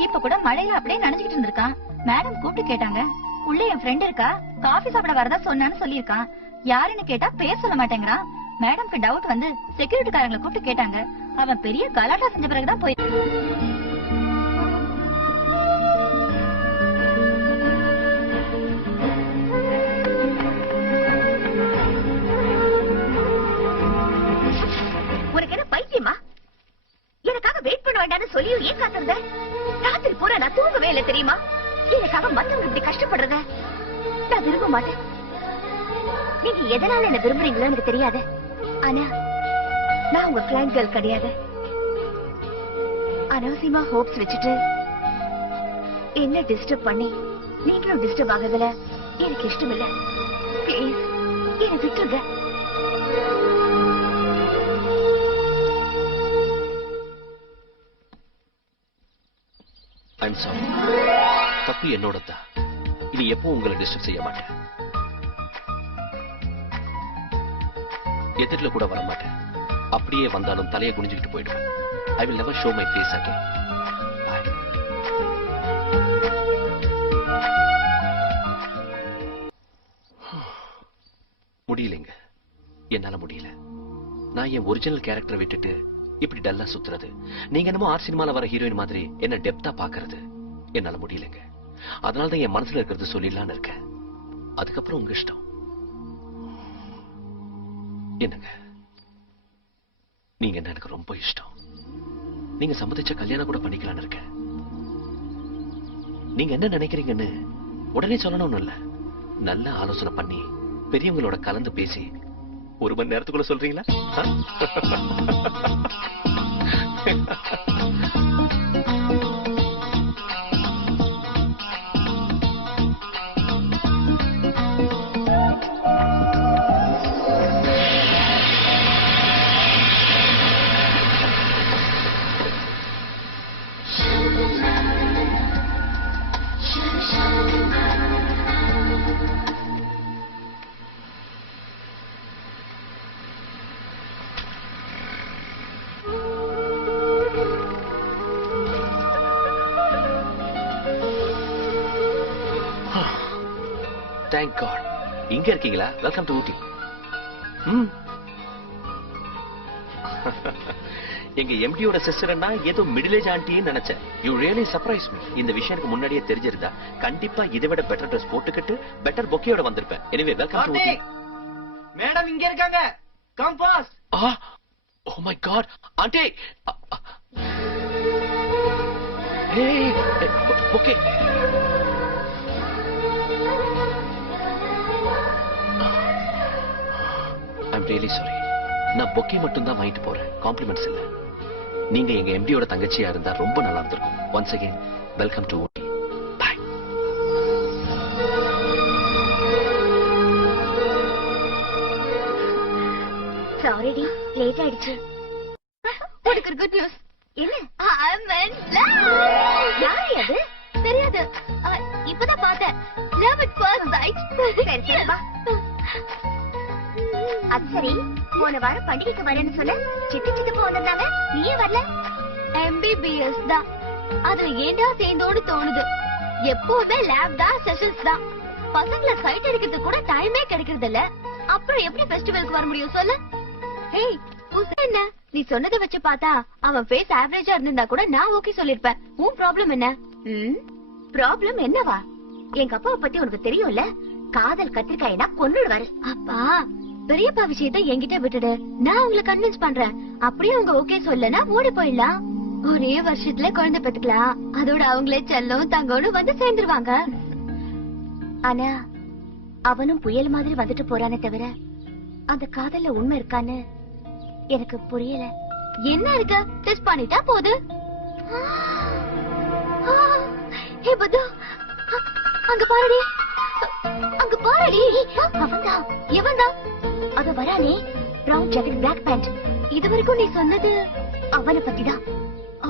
இப்ப கூட மழையில அப்படியே நனைஞ்சுக்கிட்டு இருந்திருக்கான். மேடம் கூப்பிட்டு கேட்டாங்க. உள்ள என் ஃப்ரெண்ட் இருக்கா, காஃபி சாப்பிட வரதா சொன்னான்னு சொல்லியிருக்கான். யாருன்னு கேட்டா பேர் சொல்ல மாட்டேங்கிறான். மேடம்க்கு டவுட் வந்து செக்யூரிட்டி காரங்களை கூப்பிட்டு கேட்டாங்க. அவன் பெரிய கலாட்டா செஞ்ச பிறகுதான் போய் உனக்கு என்ன பைத்தியமா? எனக்காக வெயிட் பண்ண வேண்டாம்னு சொல்லி ஏன் காத்திருந்த? ராத்திரி பூரா நான் தூங்கவே இல்லை தெரியுமா? எனக்காக மத்தவங்க இப்படி கஷ்டப்படுறத நான் விரும்ப மாட்டேன். நீங்க எதனால என்ன விரும்புறீங்களோ எனக்கு தெரியாது. ஆனா நான் உங்க கிளைண்ட் கேர்ள் கிடையாது. அனாவசியமா ஹோப்ஸ் வச்சுட்டு என்ன டிஸ்டர்ப் பண்ணி நீங்களும் டிஸ்டர்ப் ஆகுதுல எனக்கு இஷ்டம் இல்ல. ப்ளீஸ் என்னை விட்டுருங்க. I'm sorry. தப்பு என்னோடதா. இனி எப்போ உங்களை டிஸ்டர்ப் செய்ய மாட்டேன். எதிரில கூட வர மாட்டேன். அப்படியே வந்தாலும் தலையை குனிஞ்சுக்கிட்டு போயிடுவேன். I will never show my face again. Bye. முடியலைங்க. என்னால முடியல. நான் என் ஒரிஜினல் கேரக்டரை விட்டுட்டு இப்படி டல்லா சுத்துறது, நீங்க என்னமோ ஆர் சினிமால வர ஹீரோயின் மாதிரி என்ன டெப்தா பாக்குறது என்னால முடியலைங்க. அதனாலதான் என் மனசுல இருக்கிறது சொல்லிடலான்னு இருக்கேன். அதுக்கப்புறம் உங்க இஷ்டம். என்னங்க, நீங்க என்ன எனக்கு ரொம்ப இஷ்டம். நீங்க சம்மதிச்ச கல்யாணம் கூட பண்ணிக்கலான்னு இருக்கேன். நீங்க என்ன நினைக்கிறீங்கன்னு உடனே சொல்லணும்னு இல்ல. நல்ல ஆலோசனை பண்ணி பெரியவங்களோட கலந்து பேசி 1 மணி நேரத்துக்குள்ள சொல்றீங்களா? Thank God. இங்க இருக்கீங்களா? Welcome to Ooty. எங்க எம்டியோட சிஸ்டர்னா ஏதோ மிடில் ஏஜ் ஆண்டின்னு நினைச்சேன். You really surprise me. இந்த விஷயம் எனக்கு முன்னாடியே தெரிஞ்சிருந்தா கண்டிப்பா இதை விட பெட்டர் ட்ரெஸ் போட்டுக்கிட்டு பெட்டர் பொக்கேயோட வந்திருப்பேன். Anyway welcome to Ooty. Madam இங்க இருக்காங்க. Come fast. Oh my God. Aunty. ஏய் ஓகே. I'm really sorry. நான் பொக்கே மட்டும் தான் வாங்கிட்டு போறேன். காம்ப்ளிமெண்ட்ஸ் இல்ல. நீங்க எங்க எம்டியோட தங்கச்சியா இருந்தா ரொம்ப நல்லா இருந்திருக்கும். Once again, welcome to Ooty. Bye. Sorry டி, லேட் ஆயிடுச்சு. உனக்கு ஒரு குட் நியூஸ். என்ன? I'm in love. யாரு அது? தெரியாது. இப்பதான் பார்த்தேன். Love at first sight. சரி சரி வா. அது சரி, போன வாரம் பண்டிகைக்கு வரேன்னு சொல்ல சித்தி சித்தப்பா வந்திருந்தாங்க, நீயே வரல. MBBS தான். அதுல ஏண்டா சேர்ந்தோடு தோணுது. எப்பவுமே லேப் தான், செஷன்ஸ் தான். பசங்களை சைட் அடிக்கிறதுக்கு கூட டைமே கிடைக்கிறது இல்ல. அப்புறம் எப்படி ஃபெஸ்டிவலுக்கு வர முடியும் சொல்லு? ஹேய் என்ன, நீ சொன்னதை வச்சு பார்த்தா அவன் ஃபேஸ் ஆவரேஜா இருந்திருந்தா கூட நான் ஓகே சொல்லிருப்பேன். உன் ப்ராப்ளம் என்ன? ப்ராப்ளம் என்னவா? எங்க அப்பாவை பத்தி உனக்கு தெரியும்ல, காதல் கத்திரிக்காய்னா கொன்னுடுவாரு. அப்பா, பெரியப்பா விஷயத்தை என்கிட்ட விட்டுடு, நான் உங்களை கன்வின்ஸ் பண்றேன். அப்படியே அவங்க ஓகே சொல்லனா ஓடி போயிடலாம். ஒரே வருஷத்துல குழந்தை பெத்துக்கலாம். அதோட அவங்களே செல்லம் தங்கன்னு வந்து சேர்ந்துருவாங்க. ஆனா அவனும் புயல் மாதிரி வந்துட்டு போறானே தவிர அந்த காதல்ல உண்மை இருக்கான்னு எனக்கு புரியல. என்ன இருக்கு? டெஸ்ட் பண்ணிட்டா போது. ஹே பது, அங்க பாருடி, அங்க பாருடி. அவன்தான். எவன்தான்? அத வரானே, பிரவுன் ஜாக்கெட் பிளாக் பேண்ட். இது வரைக்கும் நீ சொன்னது அவனை பத்திதான். Oh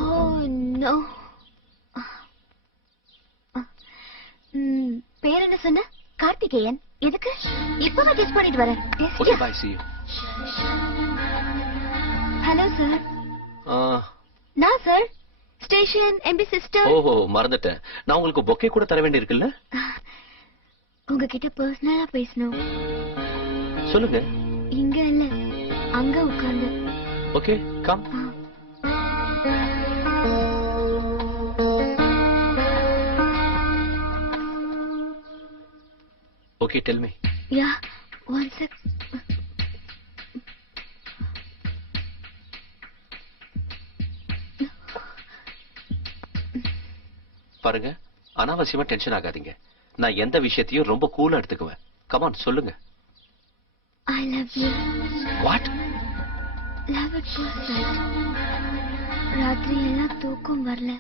no. பேர் என்ன சொன்ன? கார்த்திகேயன். எதுக்கு? இப்பவே டெஸ்ட் பண்ணிட்டு வரேன். Okay bye, see you. Hello sir. நான் சார் ஸ்டேஷன் எம்பி சிஸ்டர். ஓஹோ, மறந்துட்டேன். நான் உங்களுக்கு பொக்கே கூட தர வேண்டி இருக்குல்ல? உங்ககிட்ட பர்சனலா பேசணும். சொல்லுங்க. இங்க இல்ல, அங்க உட்கார்ந்து. Okay, come. Okay, tell me. Yeah, one sec. பாருங்க, அனாவசியமா டென்ஷன் ஆகாதீங்க. நான் எந்த விஷயத்தையும் ரொம்ப கூலா எடுத்துக்குவேன். கமான், சொல்லுங்க. I love you. What? Love at first sight. ராத்திரி எல்லாம் தூக்கம் வரல.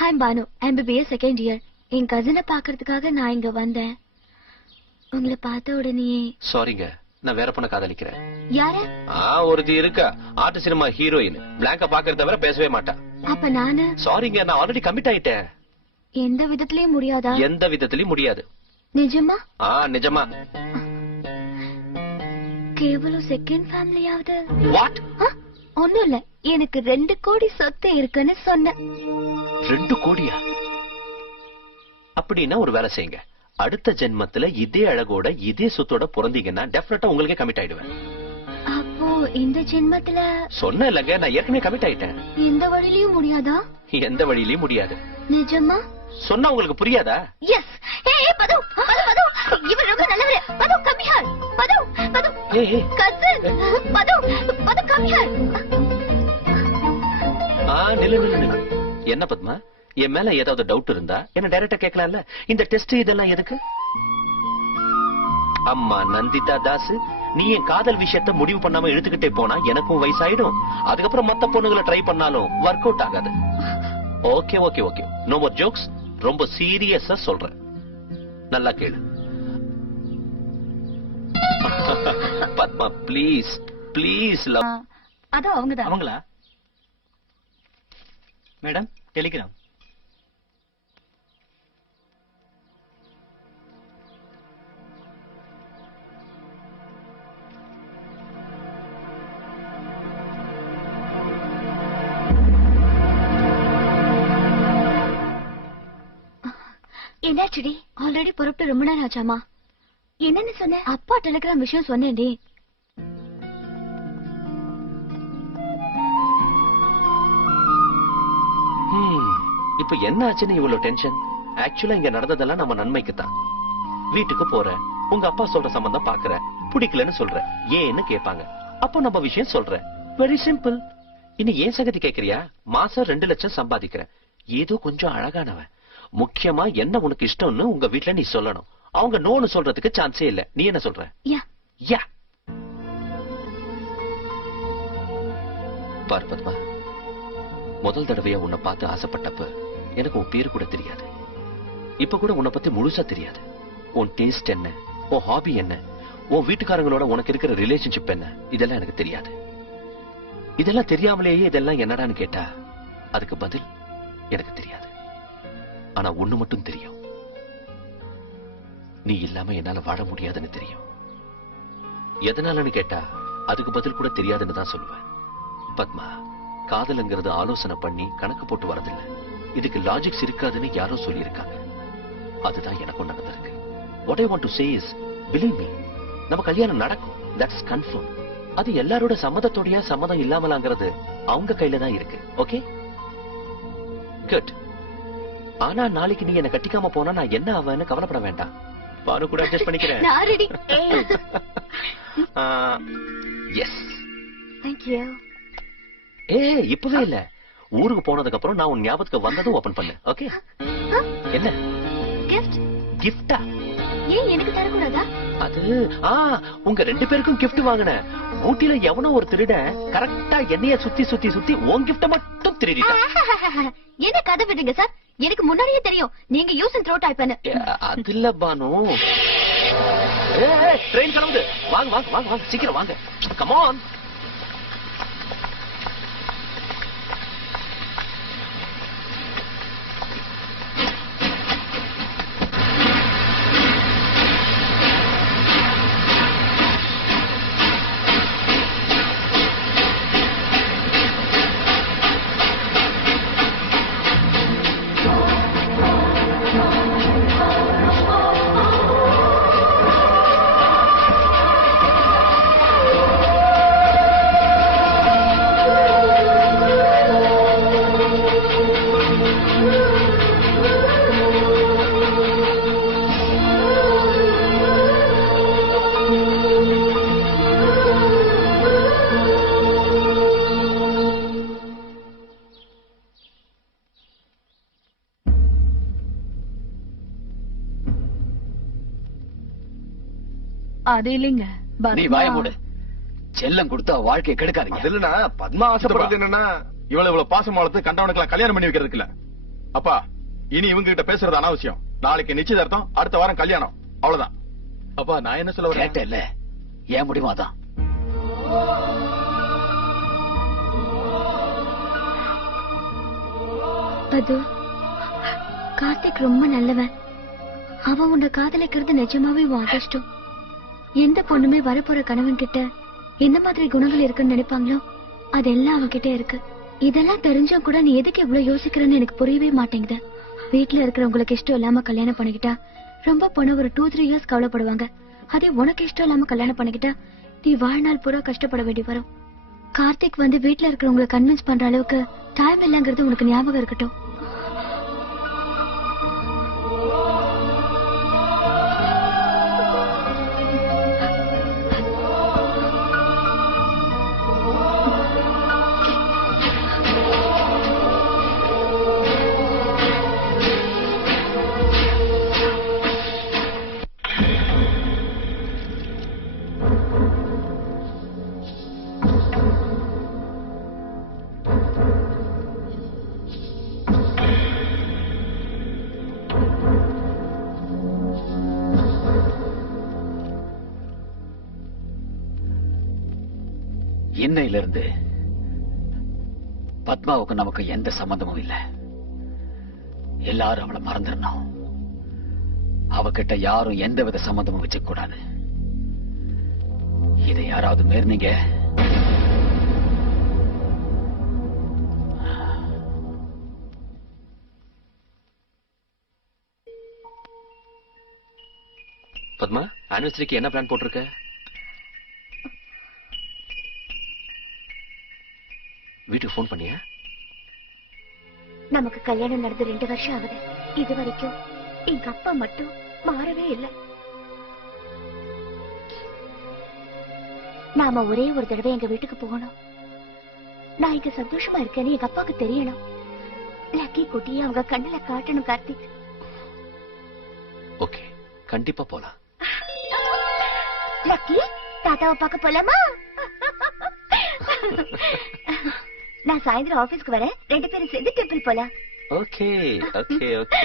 Hi Banu, MBBS second year. என் கசினை பாக்குறதுக்காக நான் இங்க வந்தேன். உங்களை பார்த்த உடனே. சாரிங்க, நான் வேற பொண்ண காதலிக்கிறேன். யாரு? ஒருத்தி இருக்கா, ஆர்ட் சினிமா ஹீரோயின். பிளாங்க பாக்குறத தவிர பேசவே மாட்டா. அப்ப நானு? சாரிங்க, நான் ஆல்ரெடி கமிட் ஆயிட்டேன். எந்த விதத்திலயும் முடியாதா? எந்த விதத்திலயும் முடியாது. நிஜமா? நிஜமா. கேவலம் செகண்ட் ஃபேமிலியாவது? வாட்? ஒண்ணும் இல்ல, எனக்கு 2 கோடி சொத்து இருக்குன்னு சொன்ன. 2 கோடியா? அப்படின்னா ஒரு வேலை செய்யுங்க. அடுத்த ஜென்மத்துல இதே அழகோட இதே சொத்தோட பிறந்தீங்கன்னா டெஃபினட்டா உங்களுக்கே கமிட் ஆயிடுவேன். அப்போ இந்த ஜென்மத்துல? சொன்ன இல்லங்க, நான் ஏற்கனவே கமிட் ஆயிட்டேன். எந்த வழியிலயும் முடியாதா? எந்த வழியிலயும் முடியாது. நிஜமா? சொன்னா உங்களுக்கு புரியாதா? எஸ். ஏய் பது, பது, இவன் ரொம்ப நல்லவரே. பது, கம் ஹியர். பது, பது. ஏய் கசின். பது, பது, கம் ஹியர். நில்லு. என்ன பத்மா, என் மேல ஏதாவது டவுட் இருந்தா என்ன டைரக்டா கேட்கலாம்ல. இந்த டெஸ்ட் இதெல்லாம் எதுக்கு? அம்மா நந்திதா தாஸ், நீ என் காதல் விஷயத்த முடிவு பண்ணாம இழுத்துக்கிட்டே போனா எனக்கும் வயசாயிடும். அதுக்கப்புறம் மத்த பொண்ணுகளை ட்ரை பண்ணாலும் ஒர்க் அவுட் ஆகாது. Okay okay okay, no more jokes. ரொம்ப சீரியஸா சொல்றேன், நல்லா கேளு. Padma please please love. அதோ அவங்கதான். அவங்களா? Madam, Telegram. என்னாச்சுடி? ஆல்ரெடி புறப்பட்டு ரொம்ப நேரம் ஆச்சாமா. என்னன்னு சொன்ன? அப்பா டெலிகிராம் விஷயம் சொன்னேன்டி. இப்ப என்ன ஆச்சுன்னு இவ்வளவு டென்ஷன்? ஆக்சுவலா இங்க நடந்ததெல்லாம் நம்ம நன்மைக்கு தான். வீட்டுக்கு போற, உங்க அப்பா சொல்ற சம்பந்தம் பாக்குற, பிடிக்கலன்னு சொல்ற, ஏன்னு கேட்பாங்க. அப்போ நம்ம விஷயம் சொல்ற. Very simple. இனி ஏன் சங்கதி கேக்குறியா? மாசம் 2 லட்சம் சம்பாதிக்கிறேன். ஏதோ கொஞ்சம் அழகானவன். முக்கியமா என்ன உனக்கு இஷ்டம்னு உங்க வீட்டுல நீ சொல்லணும். அவங்க நோன்னு சொல்றதுக்கு சான்ஸே இல்ல. நீ என்ன சொல்ற? யா பார் பத்மா, முதல் தடவையா உன்னை பார்த்து ஆசைப்பட்டப்ப எனக்கு உன் பேரு கூட தெரியாது. இப்ப கூட உன்னை பத்தி முழுசா தெரியாது. உன் டேஸ்ட் என்ன, உன் ஹாபி என்ன, உன் வீட்டுக்காரங்களோட உனக்கு இருக்கிற ரிலேஷன்ஷிப் என்ன, இதெல்லாம் எனக்கு தெரியாது. இதெல்லாம் தெரியாமலேயே இதெல்லாம் என்னடான்னு கேட்டா அதுக்கு பதில் எனக்கு தெரியாது. ஆனா ஒண்ணு மட்டும் தெரியும், நீ இல்லாம என்னால வாழ முடியாதுன்னு தெரியும். எதனாலன்னு கேட்டா அதுக்கு பதில் கூட தெரியாதுன்னு தான் சொல்லுவேன். பத்மா, காதலுங்கிறது ஆலோசனை பண்ணி கணக்கு போட்டு வரதில்லை. இதுக்கு லாஜிக்ஸ் இருக்காதுன்னு யாரோ சொல்லி இருக்காங்க. அதுதான் எனக்கும் நடந்திருக்கு. What I want to say is, believe me, நம்ம கல்யாணம் நடக்கும். That's confirm. அது எல்லாரோட சம்மதத்தோடயா சம்மதம் இல்லாமலாங்கிறது அவங்க கையில தான் இருக்கு. Okay, good. ஆனா நாளைக்கு நீ என்ன கட்டிக்காம போனா நான் என்ன ஆவேன்னு கவலைப்பட வேண்டாம். பானு கூட அட்ஜஸ்ட் பண்ணிக்கிறேன். நான் ரெடி. எஸ். Thank you. இப்பவே இல்ல, ஊருக்கு போனதுக்கு அப்புறம் நான் உன் ஞாபகத்துக்கு வந்ததும் ஓபன் பண்ணு. ஓகே? என்ன கிஃப்ட்? கிஃப்டா? ஏன் எனக்கு தரக்கூடாதா? அது உங்க 2 பேருக்கும் gift வாங்கினேன். ஊட்டில எவனோ ஒரு திருட கரெக்டா என்னைய சுத்தி சுத்தி சுத்தி உன் gift மட்டும் திருடிட்டான். என்ன கதை விடுங்க சார், எனக்கு முன்னாடியே தெரியும் நீங்க யூஸ் அண்ட் த்ரோ டைப்னு. அது இல்ல பானு. ட்ரெயின் கிளம்புது. வாங்க வாங்க வாங்க வாங்க, சீக்கிரம் வாங்க. Come on. அது இல்லைங்க, நீ வாய மூடு. செல்லம் கொடுத்தா வாழ்க்கையை கெடுக்காதீங்க. அது இல்லனா பத்மா ஆசைப்படுறது என்னன்னா இவ்வளவு பாசம் வளர்த்து கண்டவனுக்கு கல்யாணம் பண்ணி வைக்கிறதுக்கு இல்ல. அப்பா, இனி இவங்க கிட்ட பேசுறது அனாவசியம். நாளைக்கு நிச்சயதார்த்தம், அடுத்த வாரம் கல்யாணம், அவ்வளவுதான். அப்பா, நான் என்ன சொல்ல வரேன்? கேட்டேல்ல, ஏன் முடியுமா தான். பது, கார்த்திக் ரொம்ப நல்லவன். அவன் உன்னை காதலிக்கிறது நிஜமாவே உன் அதிர்ஷ்டம். எந்த பொண்ணுமே வரப்போற கணவன் கிட்ட எந்த மாதிரி குணங்கள் இருக்குன்னு நினைப்பாங்களோ அதெல்லாம் அவன்கிட்ட இருக்கு. இதெல்லாம் தெரிஞ்சும் கூட நீ எதுக்கு இவ்வளவு யோசிக்கிறன்னு எனக்கு புரியவே மாட்டேங்குது. வீட்டுல இருக்கிறவங்களுக்கு இஷ்டம் இல்லாம கல்யாணம் பண்ணிக்கிட்டா ரொம்ப பொண்ணு ஒரு 2-3 இயர்ஸ் கவலைப்படுவாங்க. அதே உனக்கு இஷ்டம் இல்லாம கல்யாணம் பண்ணிக்கிட்டா நீ வாழ்நாள் பூரா கஷ்டப்பட வேண்டி வரும். கார்த்திக் வந்து வீட்டுல இருக்கிறவங்களை கன்வின்ஸ் பண்ற அளவுக்கு டைம் இல்லைங்கிறது உனக்கு ஞாபகம் இருக்கட்டும். இன்னையிலிருந்து பத்மாவுக்கு நமக்கு எந்த சம்பந்தமும் இல்ல. எல்லாரும் அவளை மறந்துடணும். அவகிட்ட யாரும் எந்தவித சம்பந்தமும் வச்சுக்க கூடாது. இதை யாராவது மீறினீங்க, பத்மா, ஆனிவர்சரிக்கு என்ன பிளான் போட்டிருக்க? வீட்டுக்கு போன் பண்ணியா? நமக்கு கல்யாணம் நடந்து 2 வருஷம் ஆகுது. இது வரைக்கும் எங்க அப்பா மட்டும் மாறவே இல்லை. நாம ஒரே ஒரு தடவை எங்க வீட்டுக்கு போகணும். நான் இங்க சந்தோஷமா இருக்கேன்னு எங்க அப்பாவுக்கு தெரியணும். லக்கி குட்டியை அவங்க கண்ணுல காட்டணும். கார்த்திக், ஓகே, கண்டிப்பா போலாம். லக்கி, தாத்தாவை பார்க்க போலாமா? நான் சாயந்தரம் ஆபீஸ்க்கு வரேன். 2 பேரும் சேர்ந்து டெம்பிள் போலாம். Okay okay okay.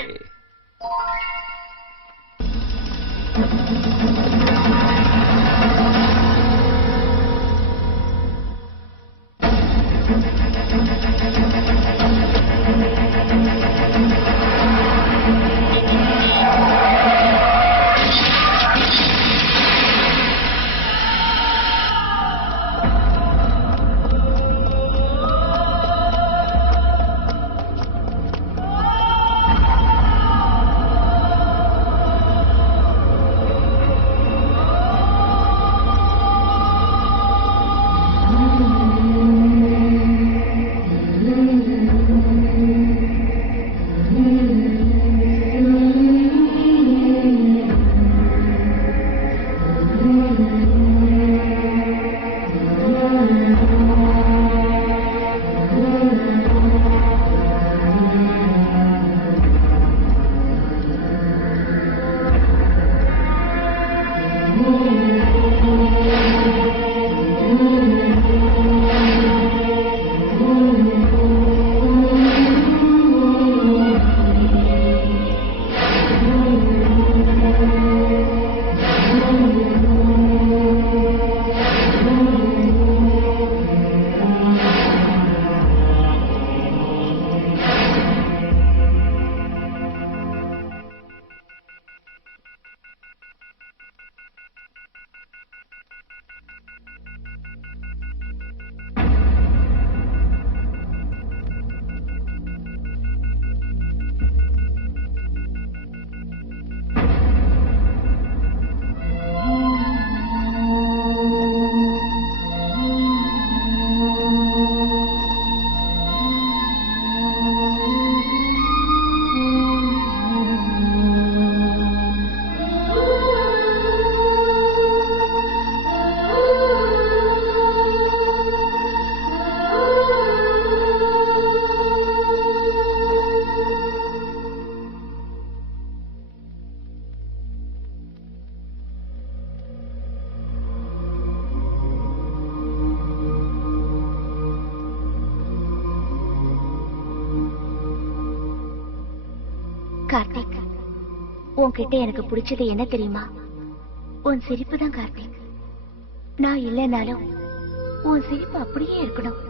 கார்த்திக், உன்கிட்ட எனக்கு பிடிச்சது என்ன தெரியுமா? உன் சிரிப்பு தான் கார்த்திக். நான் இல்லைனாலும் உன் சிரிப்பு அப்படியே இருக்கணும்.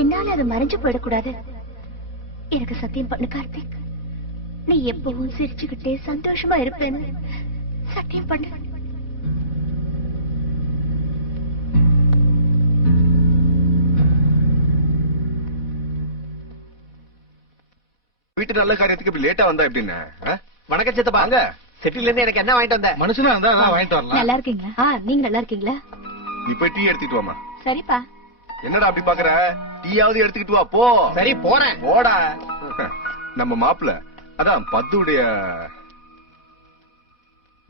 என்னால அது மறைஞ்சு போயிடக்கூடாது. எனக்கு சத்தியம் பண்ணு கார்த்திக். நீ எப்பவும் சிரிச்சுக்கிட்டே சந்தோஷமா இருப்பேன்னு சத்தியம் பண்ணு. வீட்டு நல்ல காரியத்துக்கு இப்படி லேட்டா வந்தா எப்படின்னு? வணக்கம் சித்தப்பா. வாங்க. செட்டில இருந்து எனக்கு என்ன வாங்கிட்டு வந்த? மனுஷனா இருந்தா அதான் வாங்கிட்டு வரலாம். நல்லா இருக்கீங்களா? நீங்க நல்லா இருக்கீங்களா? நீ போய் டீ எடுத்துட்டு வாமா. சரிப்பா. என்னடா அப்படி பாக்குற? டீயாவது எடுத்துக்கிட்டு வா போ. சரி போறேன். போடா. நம்ம மாப்பிள்ள அதான் பத்துடைய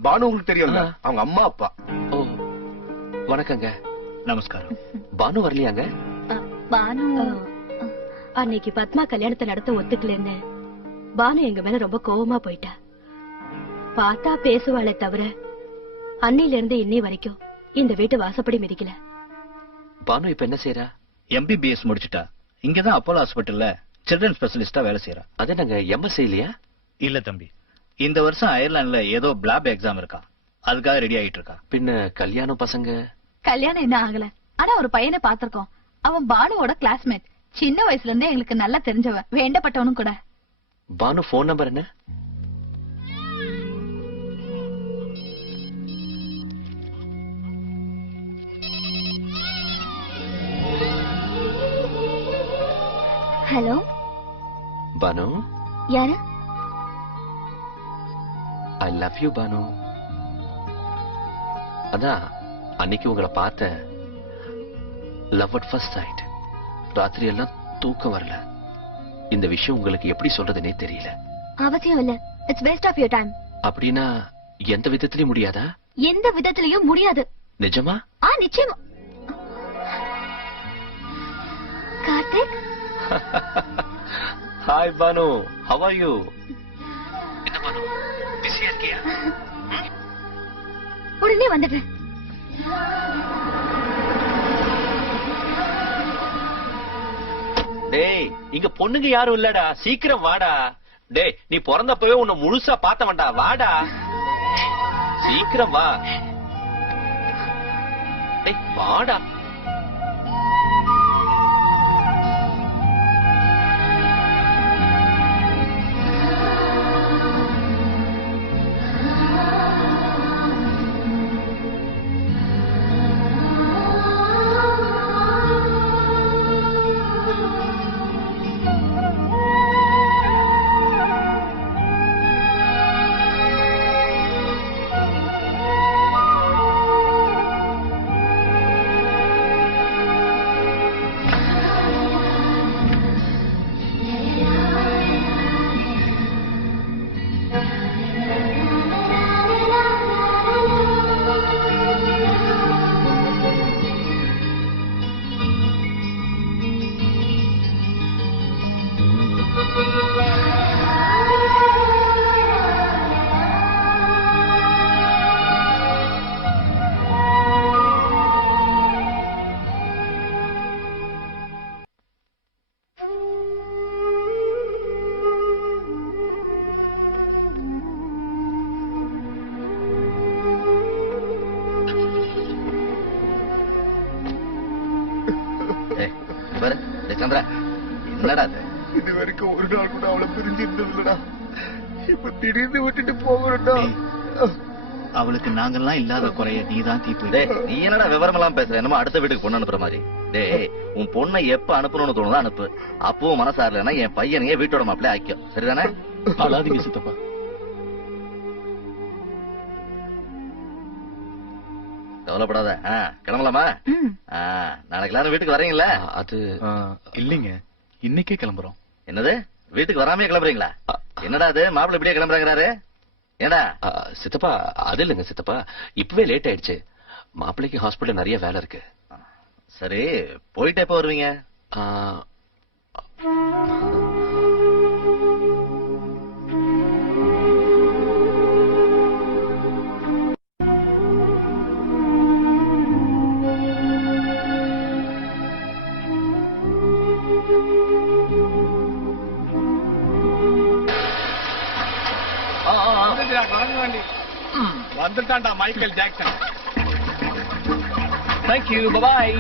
பானு, உங்களுக்கு தெரியும்ல, அவங்க அம்மா அப்பா. ஓ வணக்கங்க. நமஸ்காரம். பானு வரலையாங்க? பானு அன்னைக்கு பத்மா கல்யாணத்தை நடத்த ஒத்துக்கலன்னு பானு எங்க மேல ரொம்ப கோவமா போயிட்டா. பார்த்தா பேசுவாளே தவிர அன்னையில இருந்து இன்னை வரைக்கும் இந்த வீட்டு வாசப்படி மிதிக்கல. பானு இப்ப என்ன செய்யறா? MBBS முடிச்சுட்டா. இங்கதான் அப்போலோ ஹாஸ்பிட்டல்ல சில்ட்ரன் ஸ்பெஷலிஸ்டா வேலை செய்யறா. அது நாங்க MSc இல்லையா? இல்ல தம்பி, இந்த வருஷம் அயர்லாந்துல ஏதோ பிளாப் எக்ஸாம் இருக்கா, அதுக்காக ரெடி ஆயிட்டு இருக்கா. பின்ன கல்யாணம் பசங்க? கல்யாணம் என்ன ஆகல, ஆனா ஒரு பையனை பாத்திருக்கோம். அவன் பானுவோட கிளாஸ்மேட். சின்ன வயசுல இருந்தே எங்களுக்கு நல்லா தெரிஞ்சவன், வேண்டப்பட்டவனும் கூட. பானு போன் நம்பர் என்ன? ஹலோ பானு. யாரு? I love you Banu. அதான் அன்னைக்கு உங்களை பார்த்த லவ் அட் ஃபர்ஸ்ட் சைட். ராத்திரி எல்லாம் தூக்கம் வரல. இந்த விஷயம் உங்களுக்கு எப்படி சொல்றதுன்னே தெரியல. அவசியம் இல்ல. It's waste of your time. அப்படின்னா எந்த விதத்திலயும் முடியாதா? எந்த விதத்திலயும் முடியாது. நிஜமா? நிச்சயமா. Karthik. Hi Banu, how are you? என்ன பானு, பிஸியா இருக்கியா? உடனே வந்துடுறேன். டேய், இங்க பொண்ணுங்க யாரும் இல்லடா, சீக்கிரம் வாடா. டேய், நீ பிறந்தப்பவே உன்னை முழுசா பார்த்தவன்டா, வாடா சீக்கிரம் வா. டேய் வாடா. பாரு சந்திரா, என்னடா அது? இது வரைக்கும் ஒரு நாள் கூட அவளை பிரிஞ்சு இருந்ததுலடா. இப்ப திடீர்னு விட்டுட்டு போகிறடா. அவளுக்கு நாங்கெல்லாம் இல்லாத குறைய நீதான் தீர்த்து. நீ என்னடா விவரம் எல்லாம் பேசுற? என்னமோ அடுத்த வீட்டுக்கு பொண்ணு அனுப்புற மாதிரி. டேய், உன் பொண்ணை எப்ப அனுப்பணும்னு தோணுதோ அனுப்பு. அப்பவும் மனசாரலன்னா என் பையனையே வீட்டோட மாப்பிள்ளை ஆக்கியும். சரிதானே? அழாதீங்க சித்தப்பா. கவலைப்படாத. கிளம்பலாமா? நாளைக்கு எல்லாரும் வீட்டுக்கு வரீங்களா? அது இல்லைங்க, இன்னைக்கே கிளம்புறோம். என்னது, வீட்டுக்கு வராமே கிளம்புறீங்களா? என்னடா அது, மாப்பிள்ளை இப்படியே கிளம்புறாங்கிறாரு? ஏடா சித்தப்பா, அது இல்லைங்க சித்தப்பா, இப்பவே லேட் ஆயிடுச்சு. மாப்பிள்ளைக்கு ஹாஸ்பிட்டல் நிறைய வேலை இருக்கு. சரி, போயிட்டு எப்ப வருவீங்க? வந்துட்டான்டா Michael Jackson. Thank you, bye.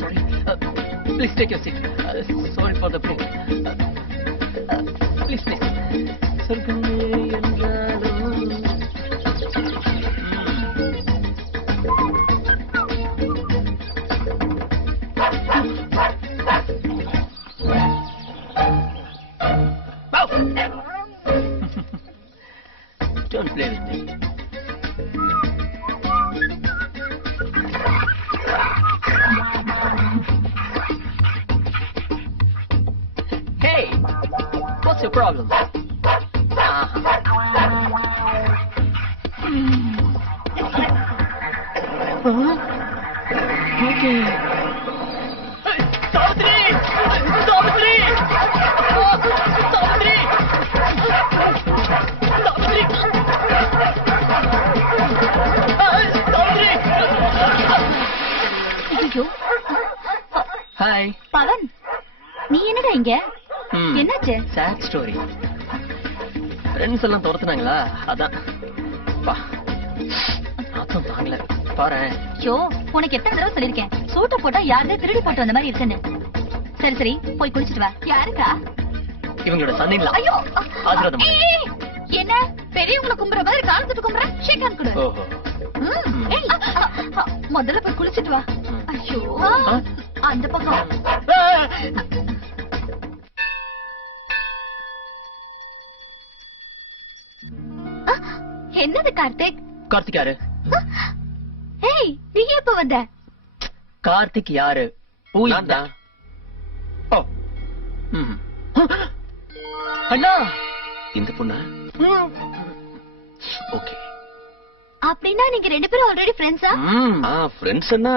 Sorry. Please take your seat. Sorry for the pain. Please. Don't play with me. Hey, what's your problem? Okay. Savitri! Hi. Pavan, நீ என்னடா இங்க? என்னாச்சு? Sad story. ஃப்ரெண்ட்ஸ் எல்லாம் துரத்துனாங்களா, அதான். நாத்தம் தாங்கல பாரு. ஷோ, உனக்கு எத்தனை தடவை சொல்லிருக்கேன், சூட்டை போட்டா யாருதே திருடி போட்டு வந்த மாதிரி இருக்குன்னு. சரி, போய் குளிச்சிட்டு வா. யாருக்கா? இவங்களோட சன்னிங்களா? ஐயோ, ஆசீர்வாதம் பண்ணு. என்ன பெரியவங்களை கும்புற மாதிரி கால் தொட்டு கும்புற? ஷேக் ஹேண்ட் கொடு. முதல்ல போய் குளிச்சிட்டு வா. ஐயோ, அந்த பக்கம். என்னது கார்த்திக்? கார்த்திக் யாரு? ஏய், நீ எப்ப வந்த? கார்த்திக் யாரு? அண்ணா, இந்த பொண்ணா? ஓகே. அப்படின்னா நீங்க ரெண்டு பேரும் ஆல்ரெடி ஃப்ரெண்ட்ஸா? ஃப்ரெண்ட்ஸ்னா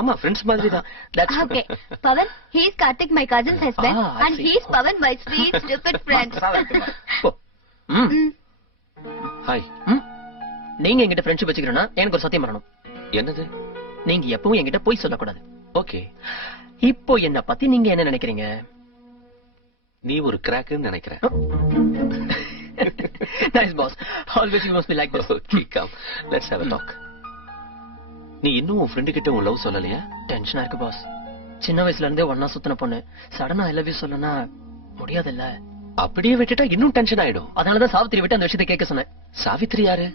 ஆமா, ஃப்ரெண்ட்ஸ் மாதிரி தான். Okay. Pavan, he is Karthik, my cousin's husband, and he is Pavan, my sweet stupid friend. Hi. நீங்க என்கிட்ட ஃப்ரெண்ட்ஷிப் வச்சுக்கிறேன்னா எனக்கு ஒரு சத்தியம் பண்ணணும். என்னது? நீங்க எப்பவும் என்கிட்ட போய் சொல்லக்கூடாது. ஓகே. இப்போ என்ன பத்தி நீங்க என்ன நினைக்கிறீங்க? நீ ஒரு கிராக்னு நினைக்கிறேன். Nice boss. Always you must be like this. Okay, come. Let's have a talk. நீ இன்னும் உன் ஃப்ரெண்ட் கிட்ட உன் லவ் சொல்லலையா? டென்ஷனா இருக்கு பாஸ். சின்ன வயசுல இருந்தே ஒன்னா சுத்தின பொண்ணு சடனா ஐ லவ் யூ சொல்லனா முடியாதுல்ல. அப்படியே விட்டுட்டா இன்னும் டென்ஷன் ஆயிடும். அதனாலதான் சாவித்திரி விட்டு அந்த விஷயத்தை கேட்க சொன்னேன். சாவித்திரி யாரு?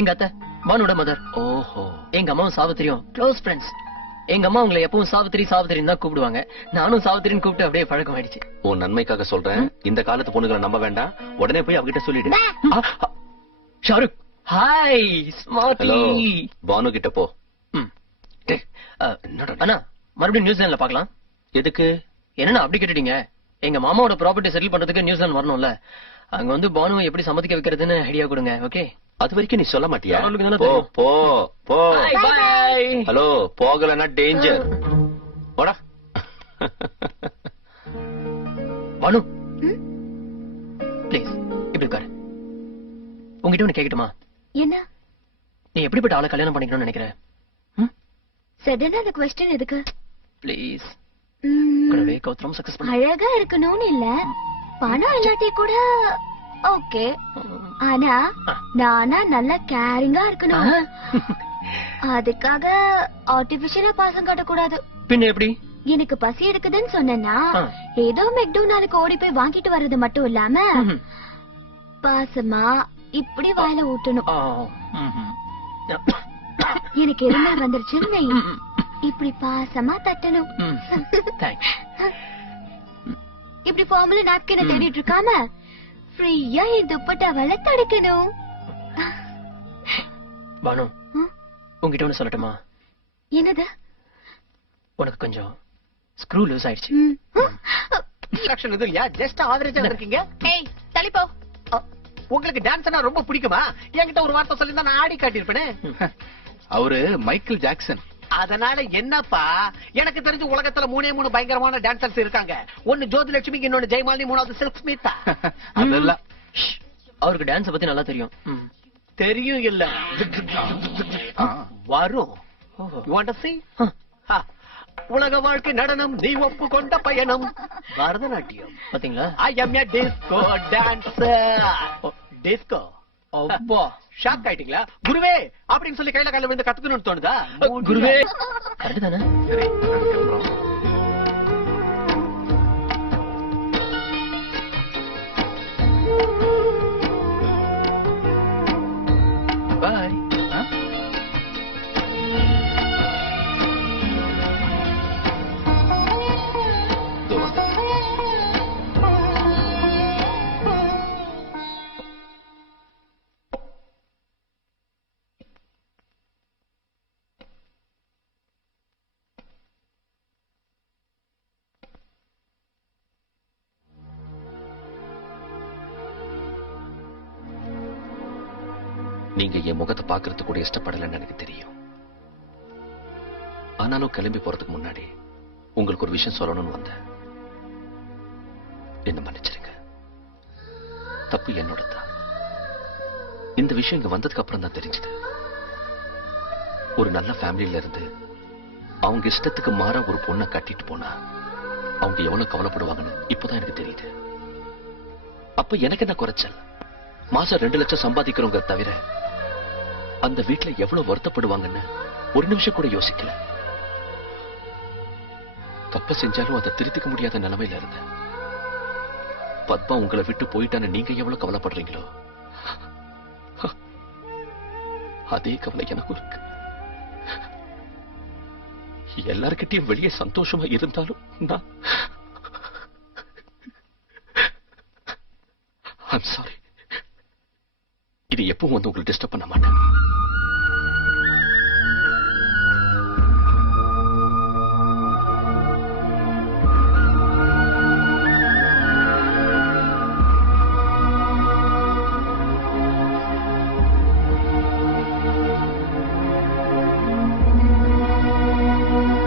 எங்க அத்தை, பானுவோட மதர். ஓஹோ. எங்க அம்மாவும் சாவித்திரியும் க்ளோஸ் ஃப்ரெண்ட்ஸ். எங்க அம்மா உங்களை எப்பவும் சாவித்திரின்னு தான் கூப்பிடுவாங்க. நானும் சாவித்திரின்னு கூப்பிட்டு அப்படியே பழக்கம் ஆயிடுச்சு. உன் நன்மைக்காக சொல்றேன், இந்த காலத்து பொண்ணுகளை நம்ப வேண்டாம். உடனே போய் அவகிட்ட சொல்லிடு. Shahrukh, hi smarty. பானு கிட்ட போ. அண்ணா, மறுபடியும் நியூசிலாந்துல பாக்கலாம். எதுக்கு? என்னன்னா அப்படி கேட்டுட்டீங்க? எங்க மாமாவோட ப்ராப்பர்ட்டி செட்டில் பண்றதுக்கு நியூசிலாந்து வரணும்ல. அங்க வந்து பானு எப்படி சம்மதிக்க வைக்கிறதுன்னு ஐடியா கொடுங்க. ஓகே, அது வரைக்கும் நீ சொல்ல மாட்டியா? போ போ போ. பை. ஹலோ, போகலன்னா டேஞ்சர். போடா. பானு ப்ளீஸ் இப்படி உட்காரு. உங்ககிட்ட ஒண்ணு கேட்கட்டுமா? என்ன? நீ எப்படிப்பட்ட ஆளை கல்யாணம் பண்ணிக்கணும்னு நினைக்கிற? சடனா அந்த क्वेश्चन எதுக்கு? ப்ளீஸ். கடவே கௌதம் சக்சஸ் பண்ணு. அழகா இருக்கணும்னு இல்ல, பணம் இல்லாட்டி கூட ஓகே, ஆனா நானா நல்லா கேரிங்கா இருக்கணும். அதுக்காக ஆர்டிபிஷியலா பாசம் காட்டக்கூடாது. பின்ன எப்படி? எனக்கு பசி எடுக்குதுன்னு சொன்னா ஏதோ மெக்டோனாலுக்கு ஓடி போய் வாங்கிட்டு வர்றது மட்டும் இல்லாம பாசமா இப்படி வாயில ஊட்டணும். எனக்கு எருமை வந்துருச்சுன்னு இப்படி பாசமா தட்டணும். இப்படி ஃபார்முல நாப்கினை தேடிட்டு இருக்காம ஃப்ரீயா என் துப்பட்டாவால தடுக்கணும். பானு, உங்ககிட்ட ஒண்ணு சொல்லட்டுமா? என்னது? உனக்கு கொஞ்சம் ஸ்க்ரூ லூஸ் ஆயிடுச்சு. லட்சணம் இது இல்லையா? ஜஸ்ட் ஆவரேஜா இருக்கீங்க. ஏய் தள்ளிப்போ. உங்களுக்கு டான்ஸ்னா ரொம்ப பிடிக்குமா? என்கிட்ட ஒரு வார்த்தை சொல்லிருந்தா நான் ஆடி காட்டியிருப்பேனே. அவரு மைக்கேல் ஜாக்சன். அதனால என்னப்பா, எனக்கு தெரிஞ்ச உலகத்துல 3 பயங்கரமான டான்சர்ஸ் இருக்காங்க. ஒன்னு ஜோதிலட்சுமி, இன்னொன்னு ஜெயமாலினி, மூணாவது சில்க் ஸ்மிதா. அதெல்லாம் அவருக்கு டான்ஸ் பத்தி நல்லா தெரியும். தெரியும் இல்ல வரும். உலக வாழ்க்கை நடனம், நீ ஒப்பு கொண்ட பயணம், பரதநாட்டியம். பாத்தீங்களா? ஐ அம் எ டிஸ்கோ டான்சர். டிஸ்கோ. அப்பா ஷாக் ஆயிட்டீங்களா? குருவே அப்படின்னு சொல்லி கையில கையில விழுந்து கத்துக்கணும்னு தோணுதா? குருவே கரெக்ட் தானே? பாய். நீங்க என் முகத்தை பாக்குறதுக்கு கூட இஷ்டப்படலன்னு எனக்கு தெரியும். ஆனாலும் கிளம்பி போறதுக்கு முன்னாடி உங்களுக்கு ஒரு விஷயம் சொல்லணும்னு வந்தேன். என்ன மன்னிச்சிருங்க. தப்பு என்னோடதான். இந்த விஷயம் இங்க வந்ததுக்கு அப்புறம் தான் தெரிஞ்சது. ஒரு நல்ல ஃபேமிலியில இருந்து அவங்க இஷ்டத்துக்கு மாற ஒரு பொண்ணை கட்டிட்டு போனா அவங்க எவ்வளவு கவலைப்படுவாங்கன்னு இப்பதான் எனக்கு தெரியுது. அப்ப எனக்கு என்ன குறைச்சல்? மாசம் 2 லட்சம் சம்பாதிக்கிறவங்க தவிர அந்த வீட்டுல எவ்வளவு வருத்தப்படுவாங்கன்னு ஒரு நிமிஷம் கூட யோசிக்கல. தப்ப செஞ்சாலும் அதை திருத்திக்க முடியாத நிலைமையில இருந்தேன். பத்மா உங்களை விட்டு போயிட்டான்னு நீங்க எவ்வளவு கவலைப்படுறீங்களோ அதே கவலை எனக்கு இருக்கு. எல்லார்கிட்டயும் வெளியே சந்தோஷமா இருந்தாலும் நான் I'm sorry. இது எப்பவும் வந்து உங்களை டிஸ்டர்ப் பண்ண மாட்டேன்.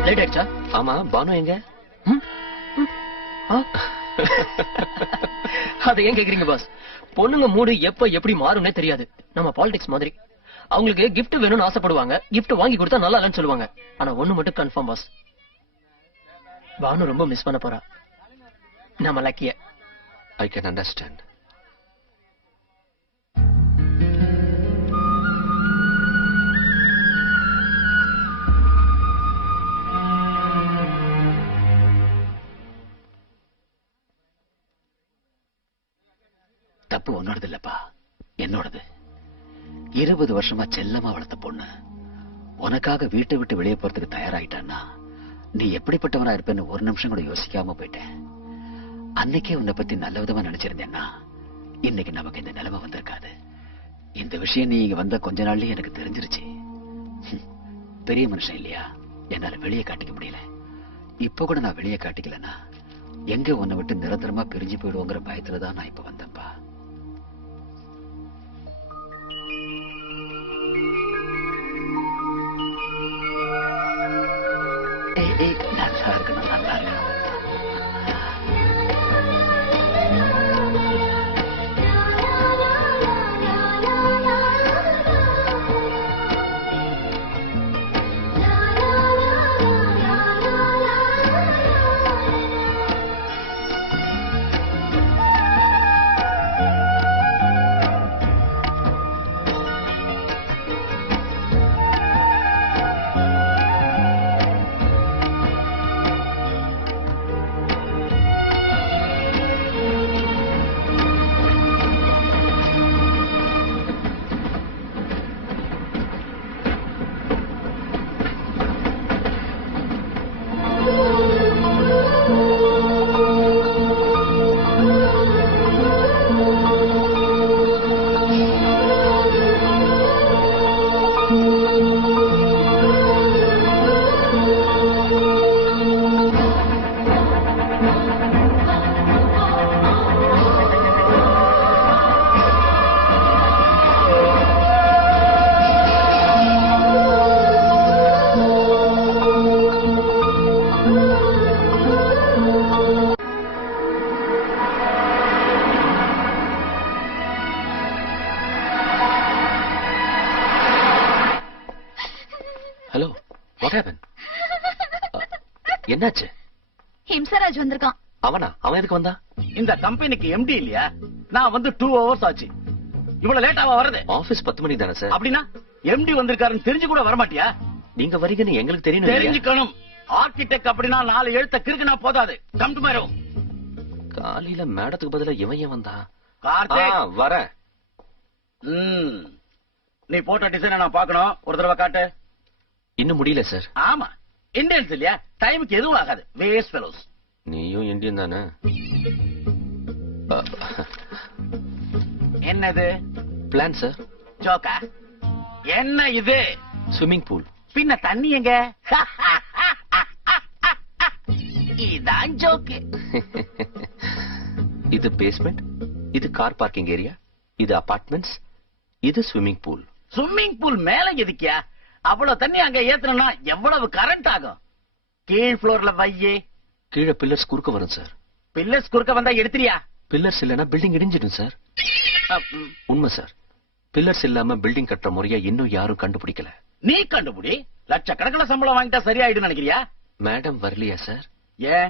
லேட் ஆயிடுச்சா? ஆமா, பானு எங்க? அதை ஏன் கேக்குறீங்க பாஸ்? பொண்ணுங்க மூடு எப்ப எப்படி மாறும்னே தெரியாது. நம்ம பாலிடிக்ஸ் மாதிரி. அவங்களுக்கு gift வேணும்னு ஆசைப்படுவாங்க. gift வாங்கி கொடுத்தா நல்லா இல்லைன்னு சொல்லுவாங்க. ஆனா ஒண்ணு மட்டும் கன்ஃபார்ம் பாஸ், பானு ரொம்ப மிஸ் பண்ண போறா. நம்ம லக்கிய. I can understand. தப்பு உன்னோடது இல்லப்பா, என்னோடது. 20 வருஷமா செல்லமா வளர்த்த பொண்ணு உனக்காக வீட்டை விட்டு வெளியே போறதுக்கு தயாராயிட்டான்னா நீ எப்படிப்பட்டவனா இருப்பேன்னு ஒரு நிமிஷம் கூட யோசிக்காம போயிட்டேன். அன்னைக்கே உன்னை பத்தி நல்ல விதமா நினைச்சிருந்தேன்னா இன்னைக்கு நமக்கு இந்த நிலைமை வந்திருக்காது. இந்த விஷயம் நீ இங்க வந்த கொஞ்ச நாள்லயே எனக்கு தெரிஞ்சிருச்சு. பெரிய மனுஷன் இல்லையா, என்னால வெளியே காட்டிக்க முடியல. இப்ப கூட நான் வெளியே காட்டிக்கலன்னா எங்க உன்னை விட்டு நிரந்தரமா பிரிஞ்சு போயிடுவோங்கிற பயத்துலதான் நான் இப்ப வந்தேன்ப்பா. நல்லா இருக்கணும், நல்லா இருக்கணும். happened? என்னாச்சு? ஹிம்சராஜ் வந்திருக்கான். அவனா? அவன் எதுக்கு வந்தா? இந்த கம்பெனிக்கு எம்டி இல்லையா? நான் வந்து 2 hours ஆச்சு. இவ்வளவு லேட்டாவா வருது? ஆபீஸ் 10 மணிக்கு தானே சார்? அப்படின்னா எம்டி வந்திருக்காருன்னு தெரிஞ்சு கூட வரமாட்டியா? நீங்க வரீங்கன்னு எங்களுக்கு தெரியணும். தெரிஞ்சுக்கணும். ஆர்கிடெக்ட் அப்படின்னா 4 எழுத்த கிறுக்குனா போதாது. Come to my room. காலையில மேடத்துக்கு பதிலா இவன் ஏன் வந்தா? கார்த்திக் வர. நீ போட்ட டிசைனை நான் பார்க்கணும். ஒரு தடவை காட்டு. இன்னும் முடியல சார். ஆமா, இந்தியன்ஸ் இல்லையா? டைமுக்கு எதுவும் ஆகாது. Waste fellows. நீயும் இந்தியன் தானே? என்னது? Plan sir. ஜோக்கா? என்ன இது? Swimming pool. பின்ன தண்ணி எங்க? இதான் ஜோக்கு. இது பேஸ்மெண்ட், இது கார் பார்க்கிங் ஏரியா, இது அபார்ட்மெண்ட்ஸ், இது ஸ்விம்மிங் பூல். ஸ்விம்மிங் பூல் மேல எதுக்கியா? அவ்வளவு தண்ணி அங்க ஏத்தணும்னா எவ்வளவு கரண்ட் ஆகும்? கீழ் ஃப்ளோர்ல வையே. கீழே பில்லர்ஸ் குறுக்க வரும் சார். பில்லர்ஸ் குறுக்க வந்தா எடுத்துறியா? பில்லர்ஸ் இல்லனா பில்டிங் இடிஞ்சிடும் சார். உண்மை சார். பில்லர்ஸ் இல்லாம பில்டிங் கட்டுற முறையா இன்னும் யாரும் கண்டுபிடிக்கல. நீ கண்டுபிடி. லட்சக்கணக்கில் சம்பளம் வாங்கிட்டா சரியாயிடும் நினைக்கிறியா? மேடம் வரலையா சார்? ஏன்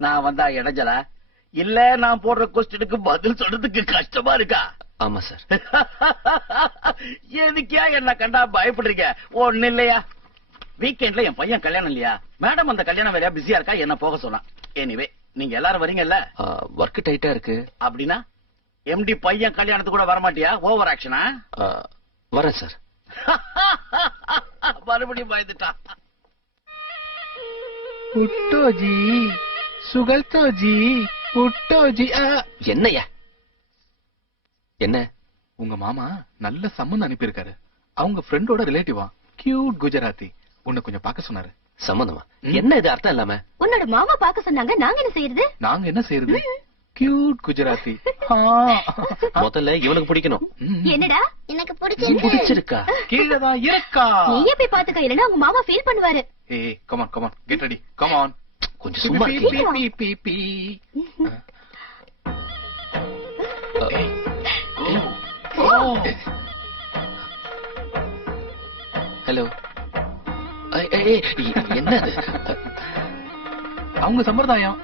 நான் வந்தா இடைஞ்சலா? இல்ல நான் போடுற கொஸ்டினுக்கு பதில் சொல்றதுக்கு கஷ்டமா இருக்கா? ஆமா சார். எதுக்கியா என்ன கண்டா பயப்படுறீங்க? ஒண்ணு இல்லையா, வீக்கெண்ட்ல என் பையன் கல்யாணம் இல்லையா? மேடம் அந்த கல்யாணம் வேலையா பிஸியா இருக்கா, என்ன போக சொன்னா. எனிவே நீங்க எல்லாரும் வரீங்கல்ல? ஒர்க் டைட்டா இருக்கு. அப்படின்னா எம்டி பையன் கல்யாணத்துக்கு கூட வரமாட்டியா? ஓவர் ஆக்ஷனா? வரேன் சார். மறுபடியும் பயந்துட்டா. உட்டோஜி சுகல்தோஜி உட்டோஜி. என்னையா? என்ன? உங்க மாமா நல்ல சம்மந்தம் அனுப்பியிருக்காரு. அவங்க ஃப்ரெண்டோட ரிலேட்டிவா, கியூட் குஜராத்தி. உன்னை கொஞ்சம் பார்க்க சொன்னாரு. சம்பந்தமா? என்ன இது அர்த்தம் இல்லாம? உன்னோட மாமா பார்க்க சொன்னாங்க, நாங்க என்ன செய்யறது? நாங்க என்ன செய்யறது? கியூட் குஜராத்தி. முதல்ல இவனுக்கு பிடிக்கணும். என்னடா? எனக்கு பிடிச்சிருக்கா? கீழதான் இருக்கா. நீயே போய் பாத்துக்க, இல்லன்னா உங்க மாமா ஃபீல் பண்ணுவாரு. ஏய் come on come on, get ready, come on. கொஞ்சம் சும்மா ஹலோ. என்னது? அவங்க சம்பிரதாயம்.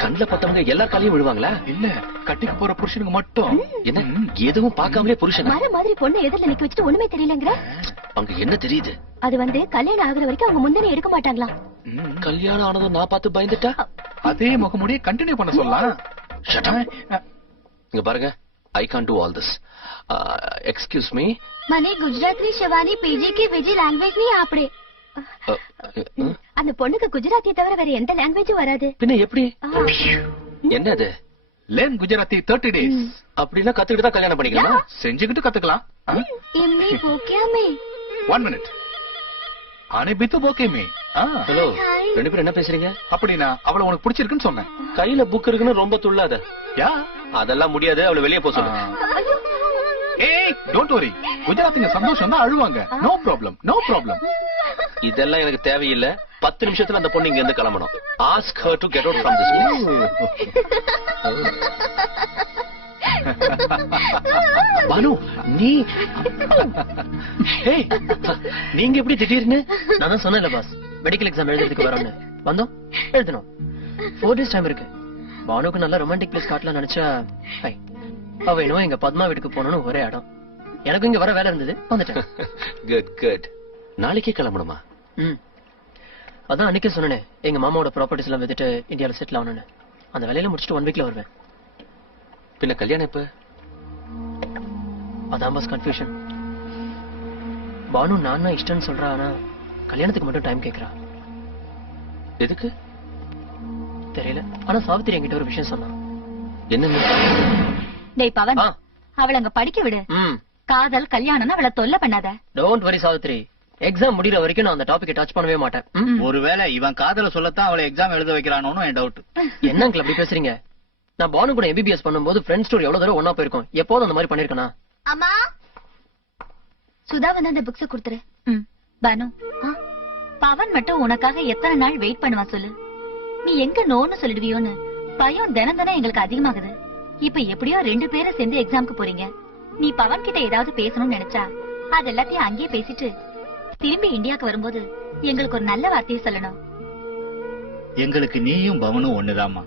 கண்ணுல பட்டவங்க எல்லா காலையும் விழுவாங்களா? இல்ல, கட்டிக்கு போற புருஷனுக்கு மட்டும். என்ன எதுவும் பார்க்காமலே புருஷன் மர மாதிரி பொண்ணு எதிரில நிக்க வச்சுட்டு ஒண்ணுமே தெரியலங்கிற? அங்க என்ன தெரியுது? அது வந்து கல்யாணம் ஆகுற வரைக்கும் அவங்க முந்தனே எடுக்க மாட்டாங்களாம். கல்யாணம் ஆனதும் நான் பார்த்து பயந்துட்டா அதே முகமுடிய கண்டினியூ பண்ண சொல்லலாம். இங்க பாருங்க, I can't do all this. Excuse me. મને ગુજરાતી શવાની પીજી કે બીજી લેંગ્વેજ નહીં આપડે. அந்த பொண்ணுக்கு குஜராத்தி தவிர வேற எந்த லாங்குவேஜும் வராது. பின்ன எப்படி? என்னது? Learn Gujarati 30 days. அப்படினா கத்துக்கிட்டு தான் கல்யாணம் பண்ணிக்கலாமா? செஞ்சுக்கிட்டு கத்துக்கலாம். இம்மி போக்கியாமே. 1 minute. ஆனே பித்து போக்கேமே. ஹலோ, ரெண்டு பேரும் என்ன பேசுறீங்க? அப்படினா அவளை உனக்கு பிடிச்சிருக்குன்னு சொன்னேன். கையில புக் இருக்குன்னு ரொம்ப துள்ளாத. யா, அதெல்லாம் முடியாது. அவளை வெளியே போக சொல்லு. ஏய், டோன்ட் வரி. குஜராத்திங்க சந்தோஷம் தான் அழுவாங்க. No problem, no problem. இதெல்லாம் எனக்கு தேவையில்லை. 10 நிமிஷத்துல அந்த பொண்ணு இங்க இருந்து கிளம்பணும். Ask her to get out from this place. Banu, நீங்க எப்படி திடீர்னு? நான் தான் சொன்னேன்ல பாஸ், மெடிக்கல் எக்ஸாம் எழுதுறதுக்கு வரோம்னு. வந்தோம், எழுதணும். 4 days டைம் இருக்கு. பானுக்கு நல்ல ரொமான்டிக் பிளேஸ் காட்டலாம் நினைச்சா அவ இன்னும் எங்க பத்மா வீட்டுக்கு போகணும்னு ஒரே இடம். எனக்கு இங்க வர வேலை இருந்தது, வந்துட்டேன். Good good. நாளைக்கே கிளம்பணுமா? அதான் அன்னைக்கே சொன்னேன், எங்க மாமாவோட ப்ராப்பர்ட்டிஸ் எல்லாம் வித்துட்டு இந்தியாவில் செட்டில் ஆகணும்னு. அந்த வேலையில முடிச்சுட்டு 1 வீக்ல வருவேன். பின்ன கல்யாணம் எப்ப? அதான் பஸ் கன்ஃபியூஷன். பானு நான் தான் இஷ்டம்னு சொல்றா, ஆனா கல்யாணத்துக்கு மட்டும் டைம் கேட்கறா. எதுக்கு தெரியல. ஆனா சாவித்திரி என்கிட்ட ஒரு விஷயம் சொன்னா. என்ன? டேய் பவன், அவளை அங்க படிக்க விடு. காதல் கல்யாணம்னு அவளை தொல்லை பண்ணாத. டோன்ட் வரி சாவித்திரி, எக்ஸாம் முடிகிற வரைக்கும் நான் அந்த டாபிக்கை டச் பண்ணவே மாட்டேன். ஒருவேளை இவன் காதல சொல்லத்தான் அவளை எக்ஸாம் எழுத வைக்கிறானோன்னு என் டவுட். என்ன அங்கிள் அப்படி பேசுறீங்க? நான் பானு கூட எம்பிபிஎஸ் பண்ணும்போது ஃப்ரெண்ட் ஸ்டோரி எவ்வளவு தடவை ஒன்னா போயிருக்கோம். எப்போதும் அந்த மாதிரி பண்ணிருக்கனா? அம்மா, சுதா வந்து அந்த புக்ஸ் கொடுத்துரு. பானு, பவன் மட்டும் உனக்காக எத்தனை நாள் வெயிட் பண்ணுவா சொல்லு. நீ எங்க நோன்னு சொல்லிடுவியோன்னு பயம் தினம் தினம் எங்களுக்கு அதிகமாகுது. இப்ப எப்படியோ 2 பேரும் சேர்ந்து எக்ஸாம்க்கு போறீங்க. நீ பவன் கிட்ட ஏதாவது பேசணும்னு நினைச்சா அது எல்லாத்தையும் அங்கேயே பேசிட்டு திரும்பி இந்தியாவுக்கு வரும்போது எங்களுக்கு ஒரு நல்ல வார்த்தையை சொல்லணும். எங்களுக்கு நீயும் பவனும் ஒண்ணுதாம்மா.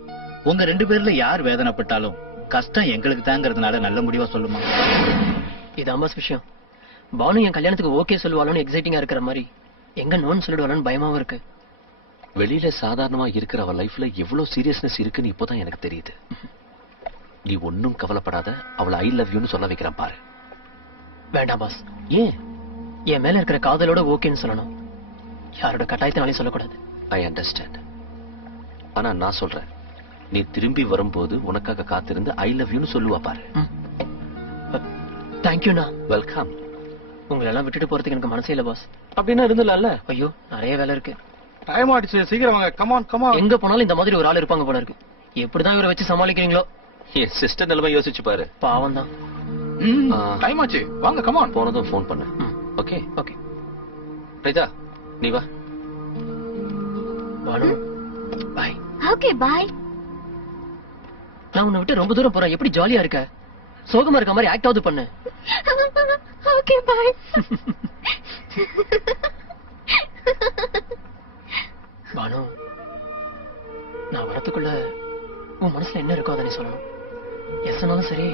உங்க 2 பேர்ல யார் வேதனைப்பட்டாலும் கஷ்டம் எங்களுக்கு தாங்கிறதுனால நல்ல முடிவா சொல்லுமா. இது அம்மாஸ் விஷயம். பானு என் கல்யாணத்துக்கு ஓகே சொல்லுவாளோன்னு எக்ஸைட்டிங்கா இருக்கிற மாதிரி எங்க நோன்னு சொல்லிடுவாளோன்னு பயமாவும் இருக்கு. வெளியில சாதாரணமா இருக்கிற அவ லைஃப்ல எவ்வளவு சீரியஸ்னஸ் இருக்குன்னு இப்போதான் எனக்கு தெரியுது. நீ ஒன்னும் கவலைப்படாத, அவளை ஐ லவ் யூன்னு சொல்ல வைக்கிறேன் பாரு. வேண்டாம் பாஸ். ஏன்? என் மேல இருக்கிற காதலோட ஓகேன்னு சொல்லணும், யாரோட கட்டாயத்தினாலே சொல்லக்கூடாது. I understand. ஆனா நான் சொல்றேன், நீ திரும்பி வரும்போது உனக்காக காத்திருந்து ஐ லவ் யூன்னு சொல்லுவா பாரு. தேங்க்யூண்ணா. வெல்கம். உங்களை எல்லாம் விட்டுட்டு போறதுக்கு எனக்கு மனசே இல்ல பாஸ். அப்படின்னா இருந்துல. ஐயோ நிறைய வேலை இருக்கு. டைம் ஆயிடுச்சு, சீக்கிரம் வாங்க. Come on come on. எங்க போனாலும் இந்த மாதிரி ஒரு ஆள் இருப்பாங்க போல இருக்கு. எப்படிதான் இவரை வச்சு சமாளிக்கிறீங்களோ? என் சிஸ்டர் நிலைமை யோசிச்சு பாரு. பாவம் தான். டைம் ஆச்சு, வாங்க கமான். போனதும் ஃபோன் பண்ணு. Okay okay. ரைதா நீ வா. பானு பை. Okay bye. நான் உன்னை விட்டு ரொம்ப தூரம் போறேன், எப்படி ஜாலியா இருக்க? சோகமா இருக்க மாதிரி ஆக்ட் ஆவது பண்ணு. Okay bye. பானு, நான் வரத்துக்குள்ள உன் மனசுல என்ன இருக்கோ அதை நீ சொல்லணும். எஸ் ஆனாலும் சரி,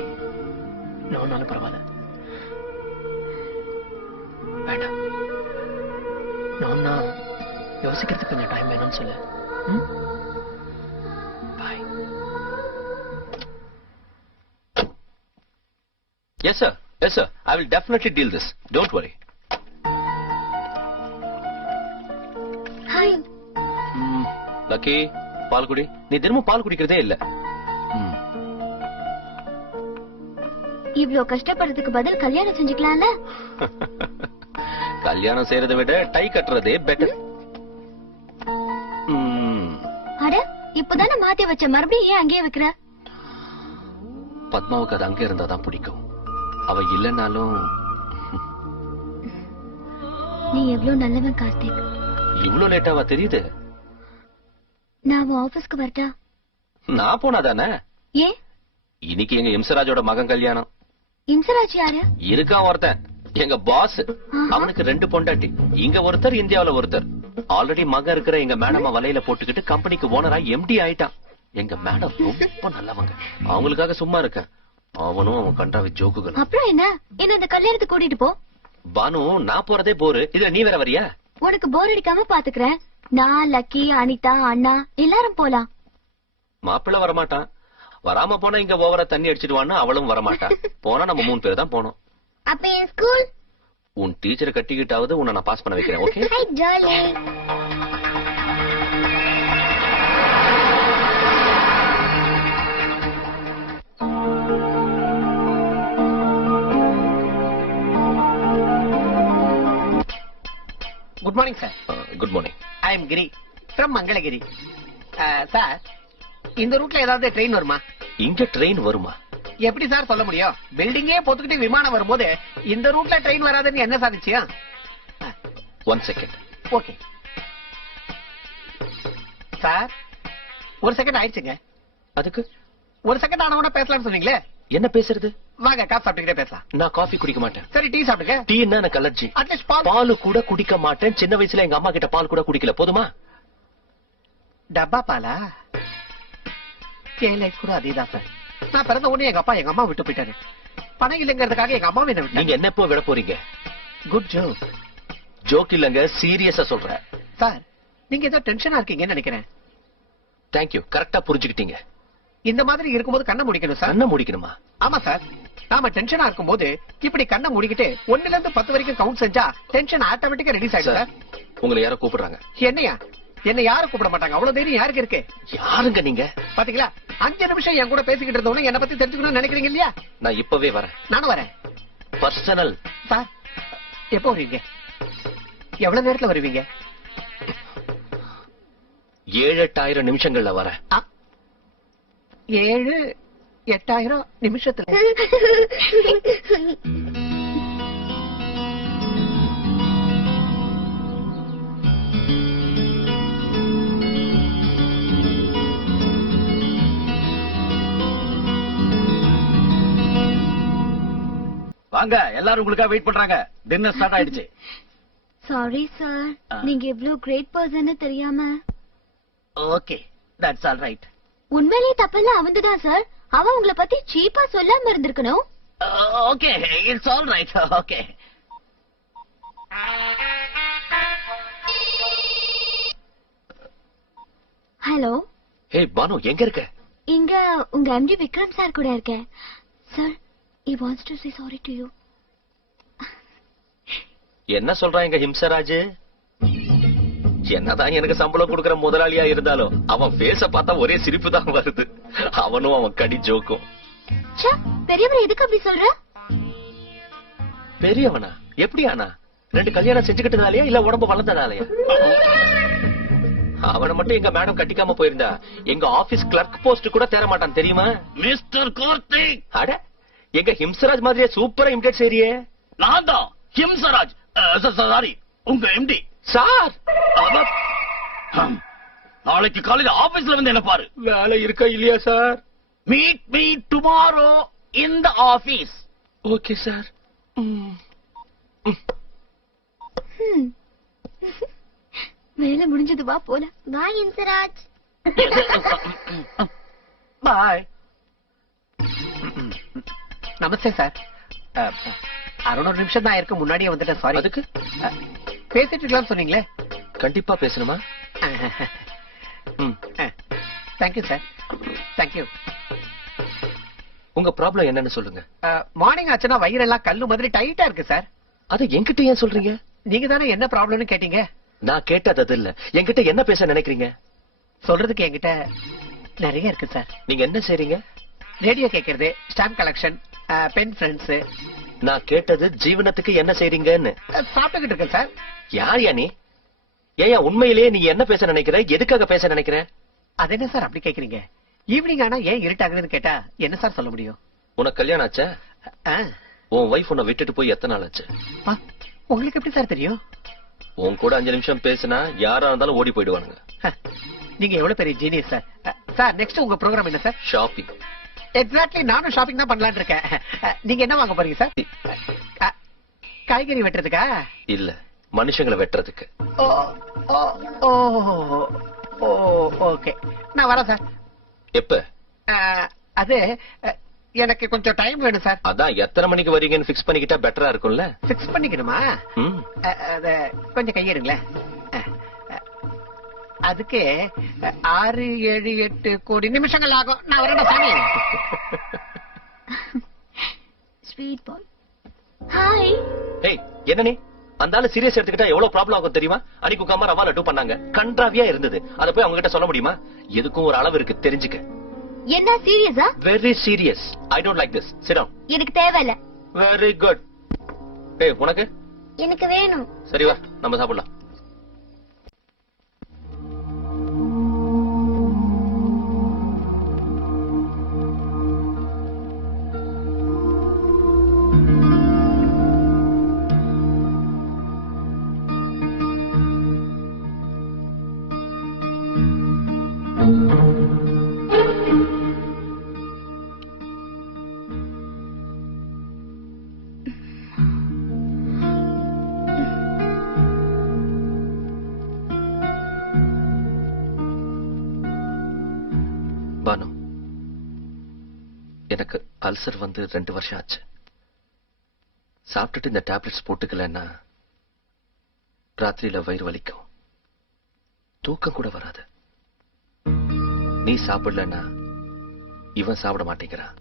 நோனாலும் பரவாயில்ல. வேண்டாம், நோன்னா யோசிக்கிறதுக்கு கொஞ்சம் டைம் வேணும்னு சொல்லு. பாய். Yes sir, yes sir, I will definitely deal this, don't worry. Hi. Lucky, பால் குடி. நீ தினமும் பால் குடிக்கிறதே இல்ல. இவ்ளோ கஷ்டப்படுறதுக்கு பதில் கல்யாணம் செஞ்சுக்கலாம்ல? கல்யாணம் செய்யறதை விட டை கட்டுறதே பெட்டர். அட, இப்பதானே மாத்தி வச்ச, மறுபடியும் ஏன் அங்கேயே வைக்கிற? பத்மாவுக்கு அது அங்க இருந்தாதான் பிடிக்கும். அவ இல்லைன்னாலும். நீ எவ்வளவு நல்லவன் கார்த்திக். இவ்வளவு லேட்டாவா தெரியுது? நான் உன் ஆபீஸ்க்கு வரட்டா? நான் போனாதானே? ஏன்? இன்னைக்கு எங்க இம்சராஜோட மகன் கல்யாணம். இம்சராஜ் யாரு? இருக்கான் ஒருத்தன், எங்க பாஸ். அவனுக்கு 2 பொண்டாட்டி, இங்க ஒருத்தர் இந்தியாவுல ஒருத்தர். ஆல்ரெடி மகன் இருக்கிற எங்க மேடம வலையில போட்டுக்கிட்டு கம்பெனிக்கு ஓனரா எம்டி ஆயிட்டான். எங்க மேடம் ரொம்ப நல்லவங்க, அவங்களுக்காக சும்மா இருக்க. அவனும் அவன் கண்டாவி ஜோக்குகள். அப்புறம் என்ன, என்ன இந்த கல்யாணத்துக்கு கூட்டிட்டு போ. பானு, நான் போறதே போரு, இதுல நீ வேற வரியா? உனக்கு போர் அடிக்காம பாத்துக்கிறேன். நான், லக்கி, அனிதா, அண்ணா எல்லாரும் போலாம். மாப்பிள்ள வரமாட்டான். வராம போனா இங்க ஓவரா தண்ணி அடிச்சிடுவான்னு அவளும் வரமாட்டா. போனா நம்ம 3 பேர் தான் போனோம். அப்ப என் ஸ்கூல்? உன் டீச்சரை கட்டிக்கிட்டாவது உன்னை நான் பாஸ் பண்ண வைக்கிறேன். Okay? Hi jolly. Good morning sir. Good morning. I am Giri from Mangalagiri. Sir, இந்த ரூட்ல ஏதாவது ட்ரெயின் வருமா? இங்க ட்ரெயின் வருமா? எப்படி சார் சொல்ல முடியும்? பில்டிங்கே போத்துக்கிட்டு விமானம் வரும்போது இந்த ரூட்ல ட்ரெயின் வராதுன்னு என்ன சாதிச்சியா? 1 செகண்ட். ஓகே சார், 1 செகண்ட் ஆயிடுச்சுங்க. அதுக்கு 1 செகண்ட் ஆனவன பேசலாம்னு சொன்னீங்களே, என்ன பேசுறது? வாங்க காஃபி சாப்பிட்டுக்கிட்டே பேசலாம். நான் காஃபி குடிக்க மாட்டேன். சரி, டீ சாப்பிடுங்க. டீன்னா எனக்கு அலர்ஜி. அட்லீஸ்ட் பால். பால் கூட குடிக்க மாட்டேன். சின்ன வயசுல எங்க அம்மா கிட்ட பால் கூட குடிக்கல. போதுமா? டப்பா பாலா? என் லைஃப் கூட அதேதான் சார். நான் பிறந்த உடனே எங்க அப்பா எங்க அம்மா விட்டு போயிட்டாரு. பணம் இல்லங்கிறதுக்காக எங்க அம்மாவை என்ன விட்டாங்க. நீங்க என்ன எப்போ விட போறீங்க? Good joke. ஜோக் இல்லங்க, சீரியஸா சொல்றேன். சார், நீங்க ஏதோ டென்ஷனா இருக்கீங்கன்னு நினைக்கிறேன். தேங்க்யூ, கரெக்டா புரிஞ்சுக்கிட்டீங்க. இந்த மாதிரி இருக்கும்போது கண்ணை முடிக்கணும் சார். கண்ணை முடிக்கணுமா? ஆமா சார். நாம டென்ஷனா இருக்கும்போது இப்படி கண்ணை மூடிக்கிட்டு 1ல இருந்து 10 வரைக்கும் கவுண்ட் செஞ்சா டென்ஷன் ஆட்டோமேட்டிக்கா ரிலீஸ் ஆயிடும் சார். உங்களை யாரோ கூப்பிடுறாங்க. என்னையா? என்ன யாரும் கூப்பிட மாட்டாங்க. அவ்வளவு தைரியம் யாருக்கு இருக்கு? யாருங்க நீங்க? பாத்தீங்களா, 5 நிமிஷம் என் கூட பேசிக்கிட்டு இருந்தவங்க என்ன பத்தி தெரிஞ்சுக்கணும்னு நினைக்கிறீங்க இல்லையா? நான் இப்பவே வரேன். நானும் வரேன். பர்சனல். சார், எப்போ வருவீங்க? எவ்வளவு நேரத்துல வருவீங்க? 7-8 நிமிஷங்கள்ல வரேன். 7-8 நிமிஷத்துல? வாங்க, எல்லாரும் உங்களுக்காக வெயிட் பண்றாங்க. டின்னர் ஸ்டார்ட் ஆயிடுச்சு. சாரி சார், நீங்க இவ்ளோ கிரேட் பர்சன் தெரியாம. Okay, that's all right. உண்மையிலேயே தப்பெல்லாம் அவன்தான் சார். அவன் உங்களை பத்தி சீப்பா சொல்லாம இருந்திருக்கணும். Okay, it's all right. Okay. Hello. Hey Banu, எங்க இருக்க? இங்க உங்க எம்டி விக்ரம் சார் கூட இருக்கேன். Sir, he wants to say sorry to you. என்ன சொல்றான் எங்க ஹிம்சராஜ்? என்னதான் எனக்கு சம்பளம் கொடுக்கற முதலாளியா இருந்தாலும் அவன் பேச பார்த்தா ஒரே சிரிப்பு தான் வருது. அவனும் அவன் கடி ஜோக்கும். பெரியவர் எதுக்கு அப்படி சொல்ற? பெரியவனா? எப்படி ஆனா? 2 கல்யாணம் செஞ்சுக்கிட்டதாலயா இல்ல உடம்பு வளர்ந்ததாலயா? அவனை மட்டும் எங்க மேடம் கட்டிக்காம போயிருந்தா எங்க ஆபீஸ் கிளர்க் போஸ்ட் கூட தேர மாட்டான் தெரியுமா? மிஸ்டர் கார்த்திக். அட, எங்க ஹிம்சராஜ் மாதிரியே சூப்பரா இமிடேட் செய்றியே. நான் தான் ஹிம்சராஜ். சாரி, உங்க எம்டி சார். நாளைக்கு காலையில ஆபீஸ்ல வந்து என்ன பாரு. வேலை இருக்கா இல்லையா சார்? மீட் மீ டுமாரோ இன் தி ஆபீஸ். Okay sir. வேலை முடிஞ்சது, வா போல. பாய் இன்சராஜ். பாய். நமஸ்தே சார். அரை நிமிஷம் தான் இருக்கு, முன்னாடியே வந்துட்டேன். சாரி. அதுக்கு பேசிட்டு இருக்கலாம் சொன்னீங்களே. கண்டிப்பா பேசணுமா? Thank you sir. தேங்க்யூ. உங்க ப்ராப்ளம் என்னன்னு சொல்லுங்க. மார்னிங் ஆச்சுன்னா வயிறெல்லாம் கல்லு மாதிரி டைட்டா இருக்கு சார். அது என்கிட்ட ஏன் சொல்றீங்க? நீங்க தானே என்ன ப்ராப்ளம்னு கேட்டீங்க. நான் கேட்டது அது இல்ல. என்கிட்ட என்ன பேச நினைக்கிறீங்க? சொல்றதுக்கு என்கிட்ட நிறைய இருக்கு சார். நீங்க என்ன செய்றீங்க? ரேடியோ கேட்கறது, ஸ்டாம்ப் கலெக்ஷன், பென் ஃப்ரெண்ட்ஸ். நான் கேட்டது ஜீவனத்துக்கு என்ன செய்றீங்கன்னு. சாப்பிட்டுக்கிட்டு இருக்கேன் சார். யார் நீ? ஏன் உண்மையிலேயே நீ என்ன பேச நினைக்கிற? எதுக்காக பேச நினைக்கிற? அது என்ன சார் அப்படி கேக்குறீங்க? ஈவினிங் ஆனா ஏன் இருட்டாகுதுன்னு கேட்டா என்ன சார் சொல்ல முடியும்? உனக்கு கல்யாணம் ஆச்சா? உன் வைஃப் உன்னை விட்டுட்டு போய் எத்தனை நாள் ஆச்சு? உங்களுக்கு எப்படி சார் தெரியும்? உன் கூட 5 நிமிஷம் பேசினா யாரா இருந்தாலும் ஓடி போயிடுவானுங்க. நீங்க எவ்வளவு பெரிய ஜீனியஸ் சார். சார், நெக்ஸ்ட் உங்க ப்ரோக்ராம் என்ன சார்? ஷாப்பிங். எக்ஸாக்ட்லி, நானும் ஷாப்பிங் தான் பண்ணலாம்னு இருக்கேன். நீங்க என்ன வாங்க போறீங்க சார்? காய்கறி வெட்டுறதுக்கா? இல்ல, மனுஷங்களை வெட்டுறதுக்கு. ஓகே, நான் வரேன் சார். எப்ப? அது எனக்கு கொஞ்சம் டைம் வேணும் சார். அதான் எத்தனை மணிக்கு வரீங்கன்னு ஃபிக்ஸ் பண்ணிக்கிட்டா பெட்டரா இருக்கும்ல. ஃபிக்ஸ் பண்ணிக்கணுமா? அத கொஞ்சம் கையெடுங்களேன். அதுக்கு 6, 7, 8 கோடி நிமிஷங்கள் ஆகும். நான் வரேன் சாமி. ஸ்வீட் பாய். ஹாய். ஏய், என்ன நீ? அந்த ஆளு சீரியஸ் எடுத்துக்கிட்டா எவ்வளவு ப்ராப்ளம் ஆகும் தெரியுமா? அன்னைக்கு உட்காம ரவா லட்டு பண்ணாங்க, கன்றாவியா இருந்தது. அத போய் அவங்க கிட்ட சொல்ல முடியுமா? எதுக்கும் ஒரு அளவு இருக்கு, தெரிஞ்சுக்க. என்ன சீரியஸா? Very serious. I don't like this. Sit down. எனக்கு தேவையில்ல. Very good. ஏய், உனக்கு? எனக்கு வேணும். சரி வா, நம்ம சாப்பிடலாம். பானு, எனக்கு அல்சர் வந்து 2 வருஷம் ஆச்சு. சாப்பிட்டுட்டு இந்த டேப்லெட்ஸ் போட்டுக்கலன்னா ராத்திரியில வயிறு வலிக்கும், தூக்கம் கூட வராது. நீ சாப்பிடலன்னா இவன் சாப்பிட மாட்டேங்கிறான்,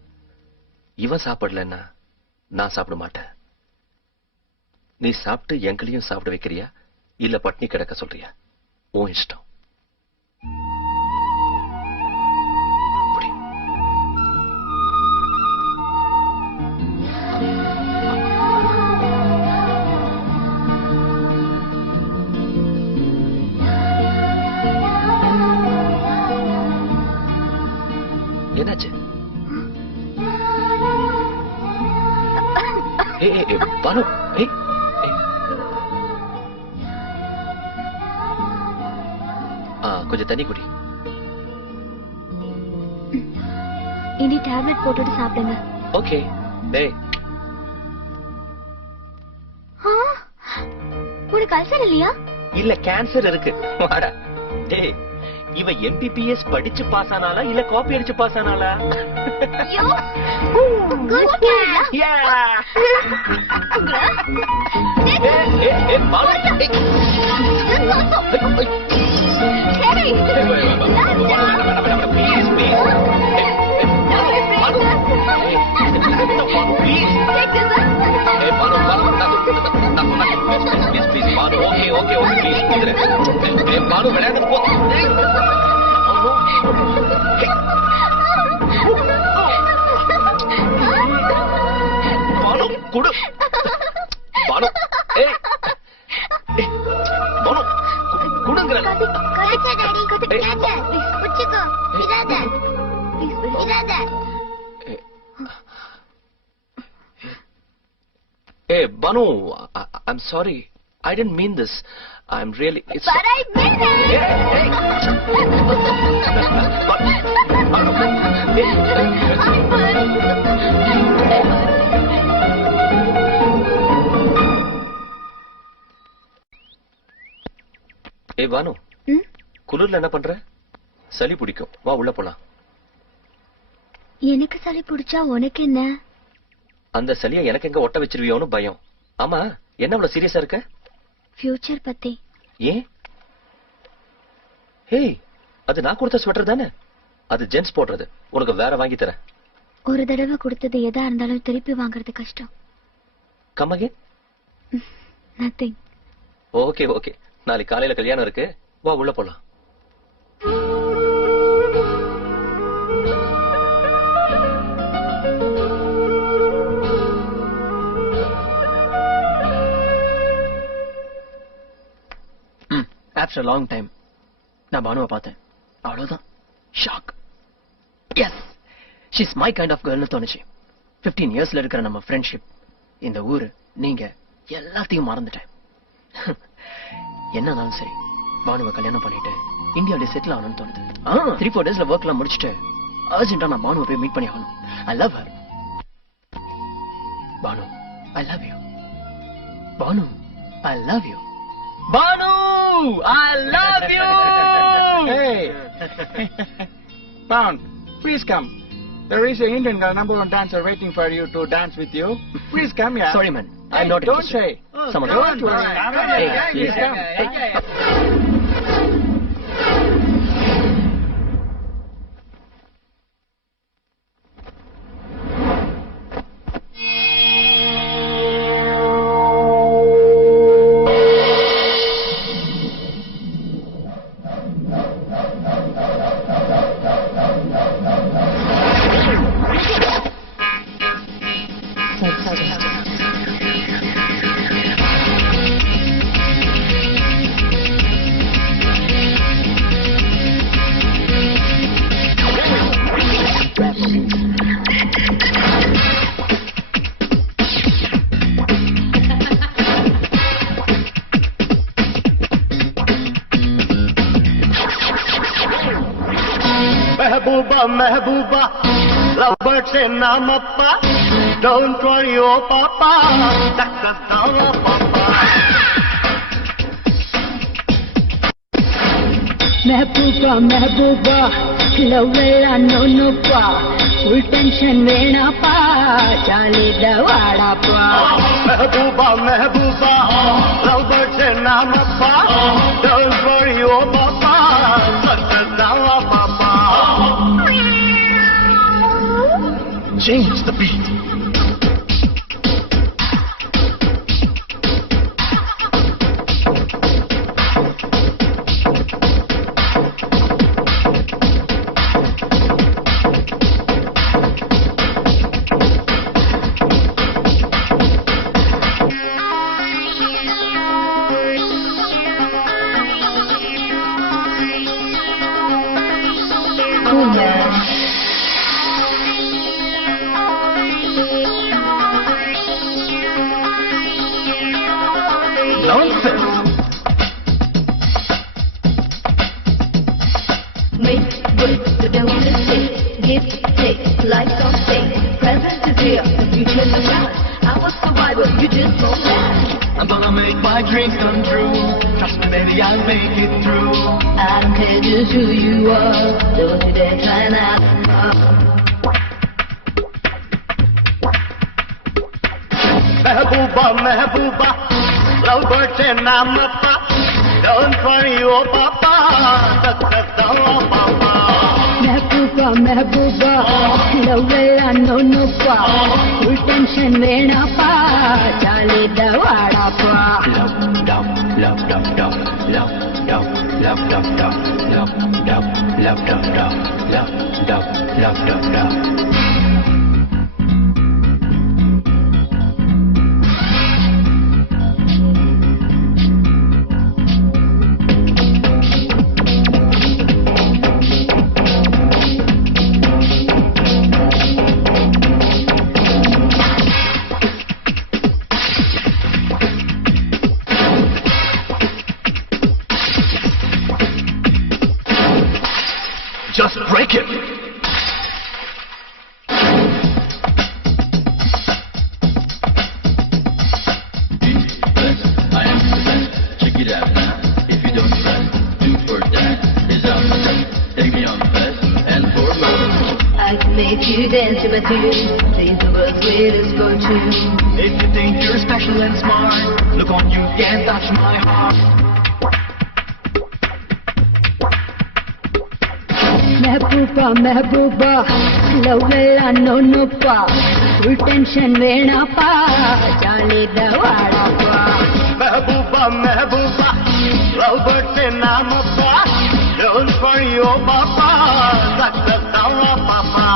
இவன் சாப்பிடலன்னா நான் சாப்பிட மாட்டேன். நீ சாப்பிட்டு எங்களையும் சாப்பிட வைக்கிறியா இல்ல பட்னி கிடக்க சொல்றியா? உன் இஷ்டம். என்னாச்சு? பானு, கொஞ்சம் தண்ணி குடி. இனி டேப்லெட் போட்டுட்டு சாப்பிடுங்க. ஓகே. டேய், உனக்கு அல்சர் இல்லையா? இல்ல கேன்சர் இருக்கு. வாடா. டேய் இவ எம்பிபிஎஸ் படிச்சு பாஸ் ஆனாலா இல்ல காப்பி அடிச்சு பாஸ் ஆனாலா? ஐயோ குட் கேர்ள். யா குடு பானு. ஏய் பானு குடுங்கற. Correct daddy correct. புடிச்சுக்கோ. இராத. இராத. Hey Banu, I'm sorry. I didn't mean this. I'm really it's But I meant Hey Banu. குளிர்ல என்ன பண்ற? சளி பிடிக்கும். வா உள்ள போலாம். எனக்கு சளி பிடிச்சா உனக்கு என்ன? அந்த சளியை எனக்கு எங்க ஒட்ட வச்சிருவியோன்னு பயம். ஆமா என்ன அவ்வளவு சீரியஸா இருக்க? ஃபியூச்சர் பத்தி. ஏன்? ஹேய் அது நான் கொடுத்த ஸ்வெட்டர் தானே? அது ஜென்ஸ் போடுறது. உனக்கு வேற வாங்கி தரேன். ஒரு தடவை கொடுத்தது எதா இருந்தாலும் திருப்பி வாங்குறது கஷ்டம். Come again? Nothing. Okay okay. நாளைக்கு காலையில கல்யாணம் இருக்கு. வா உள்ள போலாம். After a long time நான் பானுவை பார்த்தேன். அவ்வளவுதான் shock. Yes she's my kind of கேர்ள்னு தோணுச்சு. 15 இயர்ஸ்ல இருக்கிற நம்ம ஃப்ரெண்ட்ஷிப், இந்த ஊரு, நீங்க எல்லாத்தையும் மறந்துட்டேன். என்னன்னாலும் சரி பானுவை கல்யாணம் பண்ணிட்டு இந்தியாவில செட்டில் ஆகணும்னு தோணுது. 3-4 டேஸ்ல ஒர்க் எல்லாம் முடிச்சுட்டு அர்ஜென்ட்டா நான் பானுவை போய் மீட் பண்ணி ஆகணும். I love her. Banu I love you. Banu I love you. Banu, I love you. Hey, Pound, please come. There is an Indian girl, #1 dancer, waiting for you to dance with you. Please come here. Sorry, man. I'm not. Don't say. Someone. Don't worry. Hey, please come. Mehbooba lover से नाम अप्पा डोंट वरी ओ पापा टक्करतावा पापा महबूबा महबूबा लवेला नोनो पा फुल टेंशन वेणा पा चाली दवाड़ा पा महबूबा महबूबा लवर से नाम अप्पा डोंट वरी ओ पापा टक्करतावा पापा Change the beat. dreams come true. Trust me, baby, I'll make it through. I don't care just who you are. Don't you dare try not to fall. Mehbooba, Mehbooba, lovebird se naam appa. Don't worry, oh papa, oh papa. Mehbooba, Mehbooba, love ella no pa. Full tension vena pa, chale da vada pa. Love, love, love, love, love, love, love, love, love, love, love, love, love, love, love, love, love, love. Just break it. I am the best. Check it out now. If you don't trust, do for that. Is out the best. Take me on the best and for love. I can make you dance to my tune. Sing the world's greatest fortune. If you think you're special and smart, look on, you can't touch my heart. Mehbooba, Mehbooba, love ella no pa. Full tension vena pa, chale da vada pa. Mehbooba, Mehbooba, lovebird se naam appa. Don't worry, oh papa, oh papa.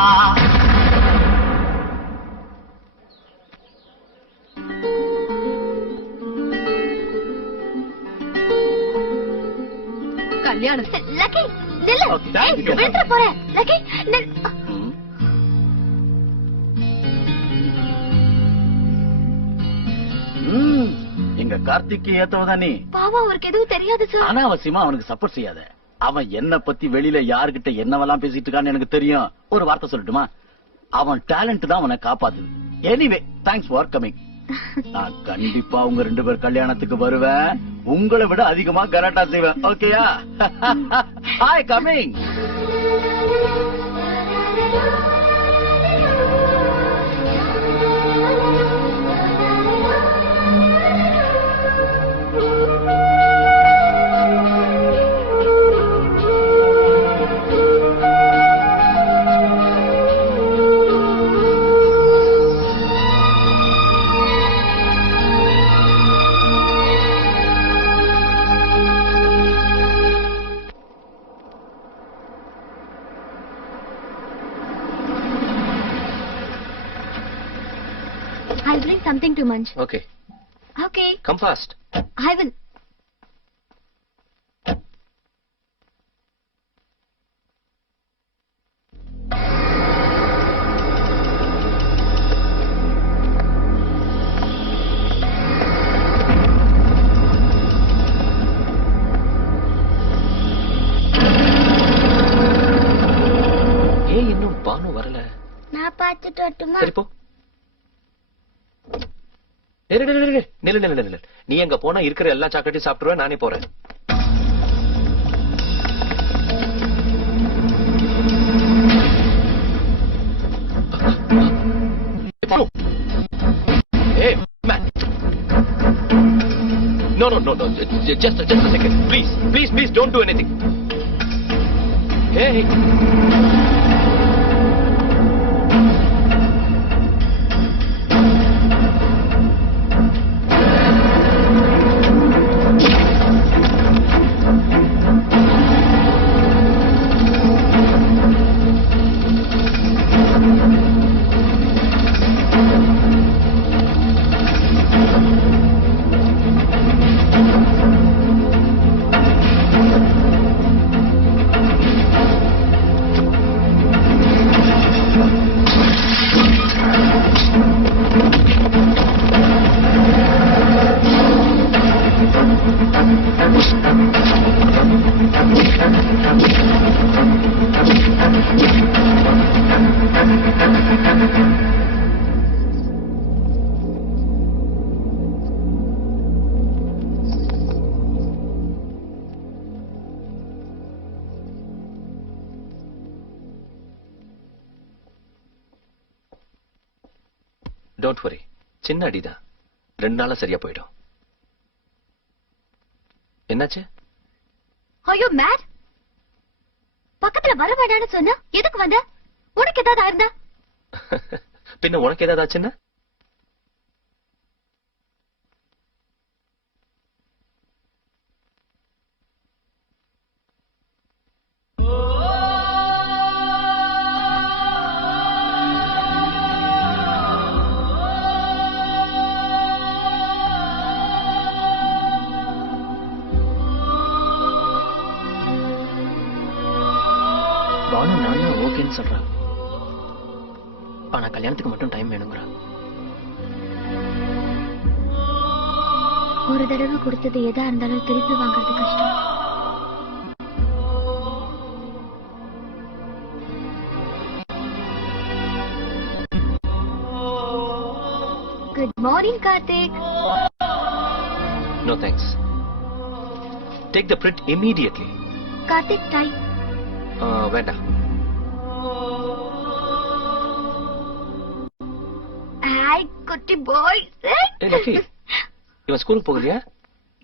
கல்யாணம் லக்கி நில்லு. விழுந்துற போறேன் லக்கி. எங்க கார்த்திக்கு ஏத்தவதா நீ. பாவம் அவருக்கு எதுவும் தெரியாது சார். அனாவசியமா அவனுக்கு சப்போர்ட் செய்யாத. அவன் என்ன பத்தி வெளியில யாருகிட்ட என்னவெல்லாம் பேசிட்டு இருக்கான்னு எனக்கு தெரியும். ஒரு வார்த்தை சொல்லட்டுமா? அவன் டேலண்ட் தான் அவனை காப்பாத்துது. Anyway thanks for coming. நான் கண்டிப்பா உங்க 2 பேர் கல்யாணத்துக்கு வருவேன். உங்களை விட அதிகமா கராட்டா செய்வேன். ஓகேயா? Hi coming. I'll bring something to munch. Okay. Okay. Come fast. I will. ஏன் இன்னும் பானு வரல? நான் பார்த்துட்டு வரட்டுமா? சரி போ. நில்லு. நீ அங்க போனா இருக்கிற எல்லா சாக்லேட்டையும் சாப்பிட்டுருவேன். நானே போறேன். Hey, man. No. Just a second. Please, don't do anything. Hey. Don't worry, சின்ன அடிதான், 2 நாளா சரியா போயிடும். என்னாச்சு? ஐயோ மேட், பக்கத்துல வர வேண்டாம்னு சொன்னா எதுக்கு வந்த? உனக்கு ஏதாவது ஆயிருந்தா? பின்ன உனக்கு ஏதாவது ஆச்சுன்னா? பானு நான் தான் ஓகேன்னு சொல்றேன், ஆனா கல்யாணத்துக்கு மட்டும் டைம் வேணுங்கிறா. ஒரு தடவை கொடுத்தது எதா இருந்தாலும் திருப்பி வாங்குறது கஷ்டம். Good morning Karthik. No thanks. Take the print immediately. Karthik tie. வேண்டாம். ஹாய் குட்டி பாய். ஏய் லக்கி, இவன் ஸ்கூலுக்கு போகலையா?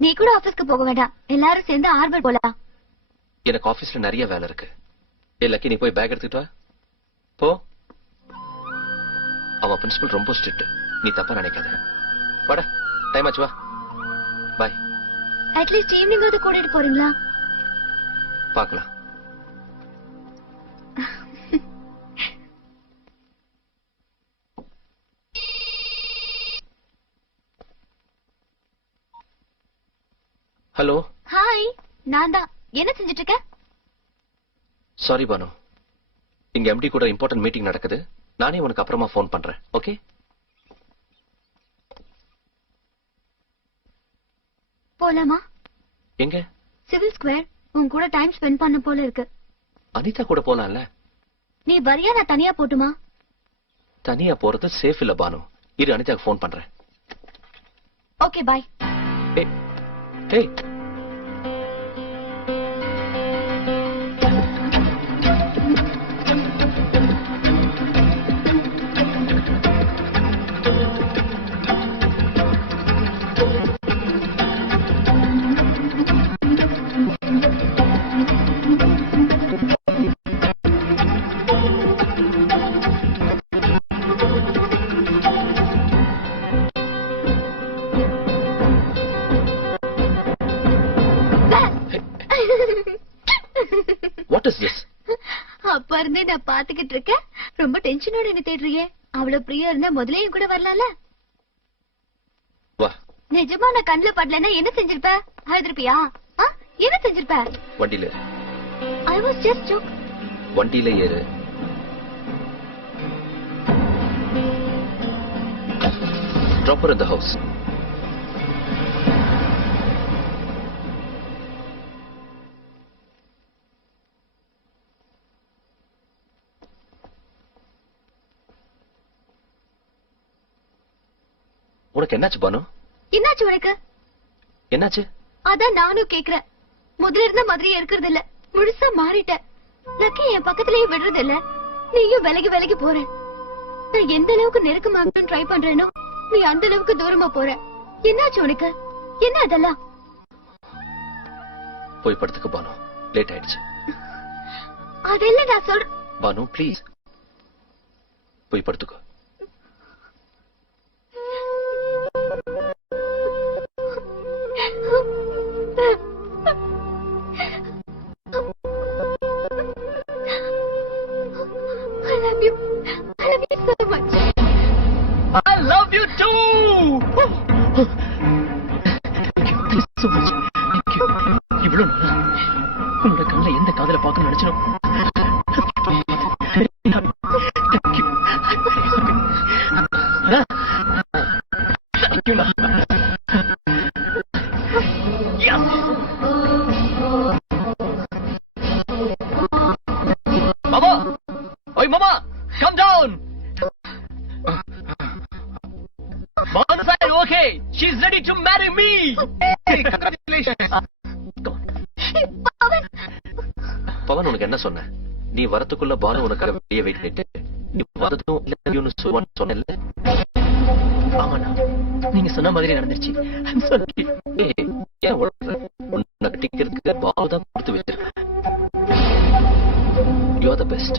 நீ கூட ஆபீஸ்க்கு போக வேண்டாம், எல்லாரும் சேர்ந்து ஆர்வல் போலாம். எனக்கு ஆபீஸ்ல நிறைய வேலை இருக்கு. ஏய் லக்கி, நீ போய் பேக் எடுத்துட்டு வா. போ. அவன் பிரின்சிபல் ரொம்ப ஸ்ட்ரிக்ட், நீ தப்பா நினைக்காத. வாடா, டைம் ஆச்சு, வா. பாய். அட்லீஸ்ட் ஈவினிங் அது கூட்டிட்டு போறீங்களா? பார்க்கலாம். ஹலோ. ஹாய், நான் தான். என்ன செஞ்சிட்டு இருக்க? சாரி பானு, இங்க எம்டி கூட இம்பார்ட்டன்ட் மீட்டிங் நடக்குது. நானே உனக்கு அப்புறமா போன் பண்றேன். ஓகே? போலாமா? எங்க? Civil square. உன் கூட டைம் ஸ்பெண்ட் பண்ண போல இருக்கு. அனிதா கூட போலாம்ல? நீ வரியா, நான் தனியா போட்டுமா? தனியா போறது சேஃப் இல்ல பானு. இரு, அனிதாக்கு போன் பண்றேன். Okay bye. ஏய், what is this? அப்ப இருந்தே நான் பாத்துக்கிட்டு இருக்கேன். ரொம்ப டென்ஷனோட என்ன தேடுறியே? அவ்வளவு பிரியா இருந்தா முதல்ல என் கூட வரலாம்ல? வா. நிஜமா நான் கண்ணுல படலன்னா என்ன செஞ்சிருப்ப? அழுதுருப்பியா? என்ன செஞ்சிருப்ப? வண்டியில ஏறு. I was just joke. வண்டியில ஏறு. Drop her in the house. உனக்கு என்னாச்சு பானு? என்னாச்சு உனக்கு? என்னாச்சு? அதான் நானும் கேக்குறேன். முதல்ல இருந்த மாதிரியே இருக்கிறது இல்ல, முழுசா மாறிட்ட. லக்கி என் பக்கத்திலேயே விடுறது இல்ல, நீயும் விலகி விலகி போற. நான் எந்த அளவுக்கு நெருக்கமாக ட்ரை பண்றேனோ நீ அந்த அளவுக்கு தூரமா போற. என்னாச்சு உனக்கு? என்ன அதெல்லாம்? போய் படுத்துக்க பானு, லேட் ஆயிடுச்சு. அதெல்லாம் நான் சொல்றேன். பானு ப்ளீஸ் போய் படுத்துக்கோ. I love you. I love you so much. I love you too. Thank you so much. Thank you. இவ்வளவு நாளா உன்னோட கண்ணுல எந்த காதல பார்க்க நினைச்சனோ. Thank you. Thank you. Yes. Mama! Oi, Mama! Come down! Mama's side, okay. She's ready to marry me. Hey, congratulations. Pawan, உனக்கு என்ன சொன்ன? நீ வரத்துக்குள்ள பானு உனக்கு வெளியே வெயிட் பண்ணிட்டு நீ வரதும் சொன்னல. நீங்க சொன்ன மாதிரி நடந்துருச்சு. I'm sorry. ஏன் உன்னை கட்டிக்கிறதுக்கு பாவதான் கொடுத்து வச்சிருக்கேன். You are the best.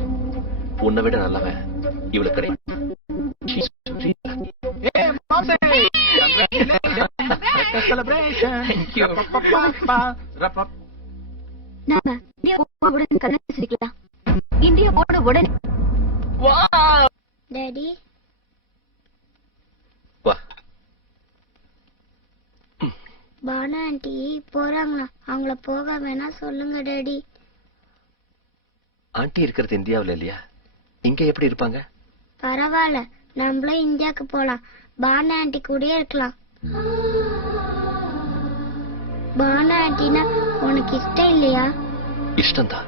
உன்னை விட நல்லவன் இவளுக்கு கிடையாது. இந்தியா போன உடனே டாடி வா. பானு ஆண்டி போறாங்களா? அவங்கள போக வேணா சொல்லுங்க டாடி. ஆண்டி இருக்கிறது இந்தியாவில் இல்லையா? இங்க எப்படி இருப்பாங்க? பரவாயில்ல, நம்மளும் இந்தியாவுக்கு போலாம். பானு ஆண்டி கூடயே இருக்கலாம். பானு ஆண்டினா உனக்கு இஷ்டம் இல்லையா? இஷ்டம்தான்.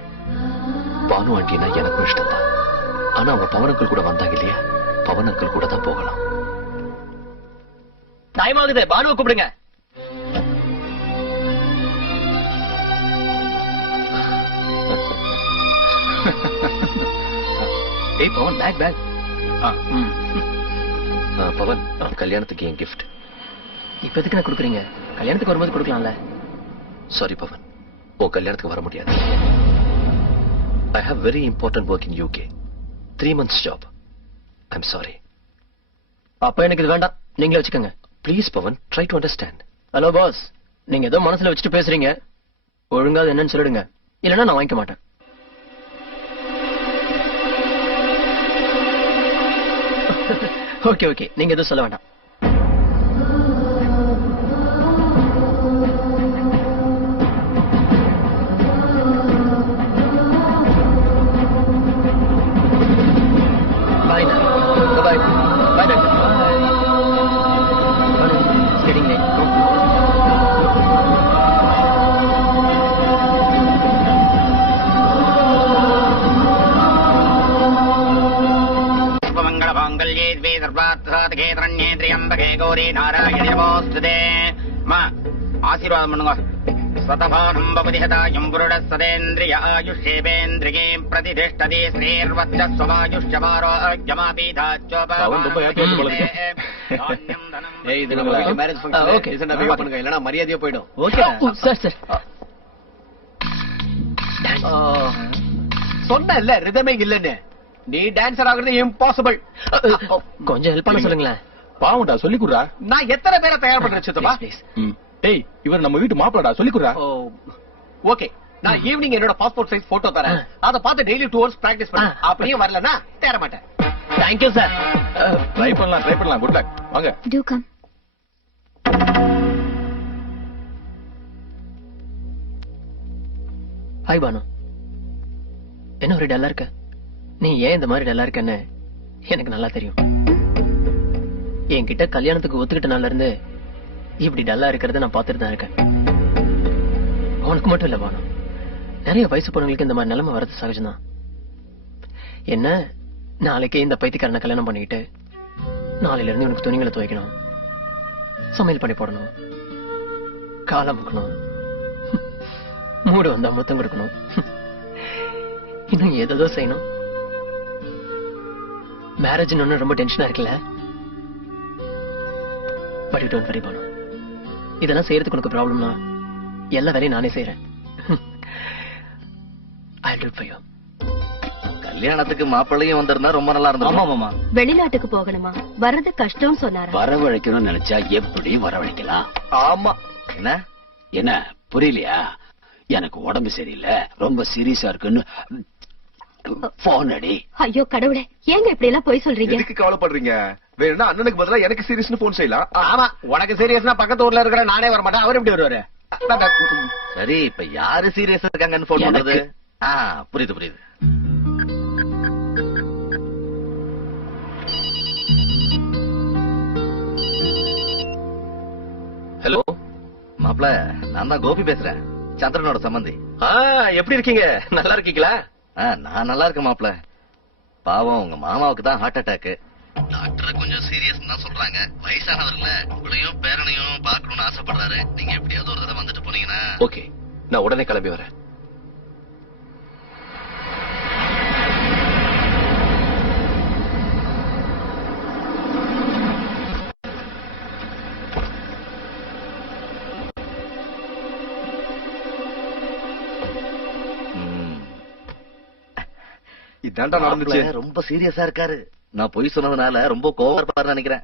பானு ஆண்டினா எனக்கும் இஷ்டம்தான். ஆனா அவங்க பவனங்கள் கூட வந்தாங்க இல்லையா? பவனங்கள் கூட தான் போகலாம். டைம் ஆகுது, பானுவை கூப்பிடுங்க. ஏய் பவன், பேக் பேக். பவன், கல்யாணத்துக்கு என் கிஃப்ட். இப்ப எதுக்கு நான் கொடுக்குறீங்க? கல்யாணத்துக்கு வரும்போது கொடுக்கலாம்ல. சாரி பவன், உன் கல்யாணத்துக்கு வர முடியாது. I have very important work in UK. 3 months job. I'm sorry. அப்ப எனக்கு இது வேண்டாம், நீங்களே வச்சுக்கோங்க. Please Pavan, try to understand. Hello boss, நீங்க ஏதோ மனசுல வச்சுட்டு பேசுறீங்க. ஒழுங்கா அது என்னன்னு சொல்லிடுங்க, இல்லைன்னா நான் வாங்கிக்க மாட்டேன். ஓகே ஓகே, நீங்க எதுவும் சொல்ல வேண்டாம். Bye now. Bye-bye. Bye, doctor. It's getting late. Go. सर्वमङ्गलमाङ्गल्ये द्वे सर्वार्थसाधके शरण्ये त्र्यम्बके गौरी नारायणे नमोऽस्तुते. மா ஆசீர்வாதம் பண்ணுங்க. சதபானம் பவதி ஹதாயம் புருடः சதேந்திரிய ஆயுஷ்யேவேந்திரியே பிரதிதிஷ்டதி ஸ்ரீர்வச்சஸ்வமாயுஷ்யமாரோக்யமாபீதாச்சோபா. ஏய், இது நம்ம வீட்டு மேரேஜ் ஃபங்க்ஷன். ஓகே, டீசன்ட்டா பிஹேவ் பண்ணுங்க, இல்லனா மரியாதையா போய்டும். Okay sir sir. சொன்னேன்ல ரிதமே இல்லன்னு. நீ டான்சர் ஆகுறது இம்பாசிபிள். கொஞ்சம் ஹெல்ப் பண்ண சொல்லுங்களேன். பாவுண்டா, சொல்லி குடுறா. நான் எத்தனை பேரை தயார் பண்றேன் சித்தப்பா? டேய், இவர் நம்ம வீட்டு மாப்பிளடா, சொல்லி குடுறா. ஓகே, நான் ஈவினிங் என்னோட பாஸ்போர்ட் சைஸ் போட்டோ தரேன். அத பார்த்து டெய்லி 2 hours பிராக்டிஸ் பண்ணு. அப்படியே வரலனா தேற மாட்டேன். Thank you sir. ட்ரை பண்ணலாம். Good luck. வாங்க. Do come. ஹாய் பானு. என்ன ஒரு டல்லா இருக்க? நீ ஏன் இந்த மாதிரி டல்லா இருக்கன்னு எனக்கு நல்லா தெரியும். என்கிட்ட கல்யாணத்துக்கு ஒத்துக்கிட்ட நாள்ல இருந்து இப்படி டல்லா இருக்கிறத நான் பார்த்துட்டு தான் இருக்கேன். உனக்கு மட்டும் இல்ல பானு, நிறைய வயசு பொண்ணுங்களுக்கு இந்த மாதிரி நிலைமை வரது சகஜம்தான். என்ன, நாளைக்கே இந்த பைத்தியக்காரனை கல்யாணம் பண்ணிக்கிட்டு நாளையில இருந்து உனக்கு துணிகளை துவைக்கணும், சமையல் பண்ணி போடணும், காலை முக்கணும், மூடு வந்தா முத்தம் கொடுக்கணும், இன்னும் ஏதோ செய்யணும். மேரேஜ் ஒண்ணு ரொம்ப டென்ஷனா இருக்குல்ல? But you don't worry Banu, இதெல்லாம் செய்யறதுக்கு உனக்கு ப்ராப்ளம்னா எல்லா வேலையும் நானே செய்யறேன். I'll do it for you. கல்யாணத்துக்கு மாப்பிள்ளையும் வந்திருந்தா ரொம்ப நல்லா இருந்தது. வெளிநாட்டுக்கு போகணுமா? வர்றது கஷ்டம் சொன்னாரா? வரவழைக்கணும்னு நினைச்சா எப்படி வரவழைக்கலாம்? ஆமா. என்ன புரியலையா? எனக்கு உடம்பு சரியில்லை, ரொம்ப சீரியஸா இருக்குன்னு போன் அடி. ஐயோ கடவுளே, ஏங்க இப்படி எல்லாம் போய் சொல்றீங்க? எதுக்கு கவலைப்படுறீங்க? வேணும்னா அண்ணனுக்கு பதிலா எனக்கு சீரியஸ்னு போன் செய்யலாம். ஆமா, உனக்கு சீரியஸ்னா பக்கத்து ஊர்ல இருக்கிற நானே வர மாட்டேன், அவர் எப்படி வருவாரு? சரி, இப்ப யாரு சீரியஸா இருக்காங்கன்னு போன் பண்றது? புரியுது. ஹலோ மாப்ள, நான் தான் கோபி பேசுறேன், சந்திரனோட சம்பந்தி. எப்படி இருக்கீங்க? நல்லா இருக்கீங்களா? நான் நல்லா இருக்கேன் மாப்ள. பாவம் உங்க மாமாவுக்கு தான் ஹார்ட் அட்டாக். டாக்டர் கொஞ்சம் சீரியஸ் தான் சொல்றாங்க. வயசானவர்ல உங்களையும் பேரனையும் பாக்கணும்னு ஆசைப்படுறாரு. நீங்க எப்படியாவது ஒரு தடவை வந்துட்டு போனீங்கன்னா. ஓகே, நான் உடனே கிளம்பி வரேன். இதான்டா நடந்துச்சு. ரொம்ப சீரியஸா இருக்காரு. நான் பொய் சொன்னதுனால ரொம்ப கோவம் இருப்பாருன்னு நினைக்கிறேன்.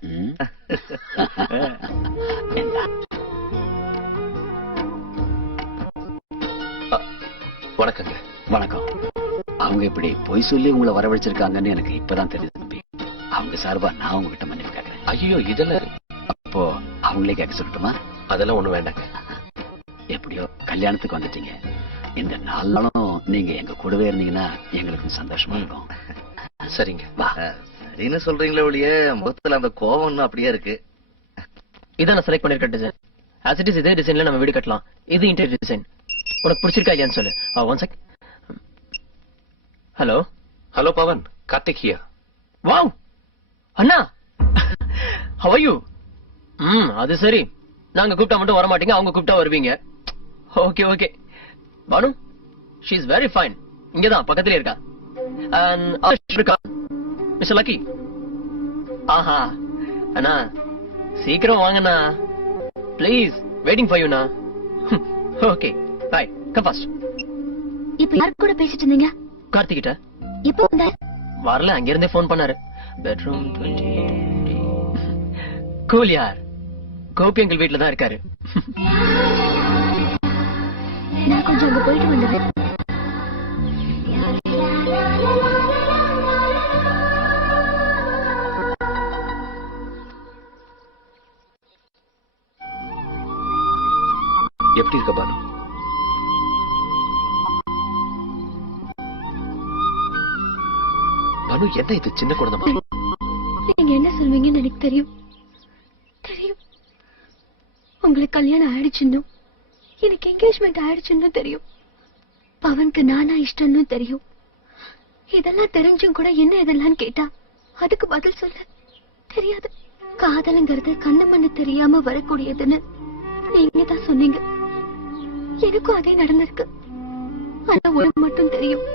வணக்கங்க. வணக்கம். அவங்க இப்படி பொய் சொல்லி உங்களை வரவழைச்சிருக்காங்கன்னு எனக்கு இப்பதான் தெரியுது தம்பி. அவங்க சார்பா நான் உங்ககிட்ட மன்னிப்பு கேட்கிறேன். ஐயோ இதெல்லாம் அப்போ அவங்களே கேட்க சொல்லட்டுமா? அதெல்லாம் ஒண்ணு வேண்டாங்க. எப்படியோ கல்யாணத்துக்கு வந்துட்டீங்க. இந்த 4 நாளும் நீங்க எங்க கூடவே இருந்தீங்கன்னா எங்களுக்கு சந்தோஷமா இருக்கும். சரிங்க. வா. சரின்னு சொல்றீங்களே ஒழிய முகத்துல அந்த கோவம் அப்படியே இருக்கு. இதான் நான் செலக்ட் பண்ணிருக்க டிசைன். as it is இதே டிசைன்ல நம்ம வீடு கட்டலாம். இது இன்டீரியர் டிசைன். உனக்கு பிடிச்சிருக்கா இல்லையான்னு சொல்லு. One sec. Hello hello Pavan, Karthik here. Wow அண்ணா, how are you? அது சரி. நாங்க கூப்பிட்டா மட்டும் வர மாட்டீங்க, அவங்க கூப்பிட்டா வருவீங்க. Okay okay. Banu, she is very fine. இங்கதான் பக்கத்திலே இருக்கா. and mister Lucky. ஆஹா அண்ணா, சீக்கிரம் வாங்கண்ணா ப்ளீஸ். வெயிட்டிங் ஃபார் யூண்ணா. Okay bye. Come fast. இப்ப யார் கூட பேசிட்டு இருந்தீங்க? கார்த்திக் கிட்ட. இப்போ வந்தாரு? வரல, அங்க இருந்தே ஃபோன் பண்ணாரு. பெட்ரூம் 20. கூல் யார். கோபி எங்கள் வீட்டுல தான் இருக்காரு. நான் கொஞ்சம் அங்க போயிட்டு வந்துடுறேன். எப்படி இருக்க பானு? பானு, என்ன இது சின்ன குழந்தை? நீங்க என்ன சொல்வீங்கன்னு எனக்கு தெரியும். உங்களுக்கு கல்யாணம் ஆயிடுச்சுன்னு, எனக்கு என்கேஜ்மெண்ட் ஆயிடுச்சுன்னு தெரியும். பவனுக்கு நானா இஷ்டம்னு தெரியும். இதெல்லாம் தெரிஞ்சும் கூட என்ன இதெல்லாம் கேட்டா அதுக்கு பதில் சொல்ல தெரியாது. காதலுங்கிறது கண்ணு மண்ணு தெரியாம வரக்கூடியதுன்னு நீங்க தான் சொன்னீங்க. எனக்கும் அதே நடந்திருக்கு. ஆனா ஒரு மட்டும் தெரியும்,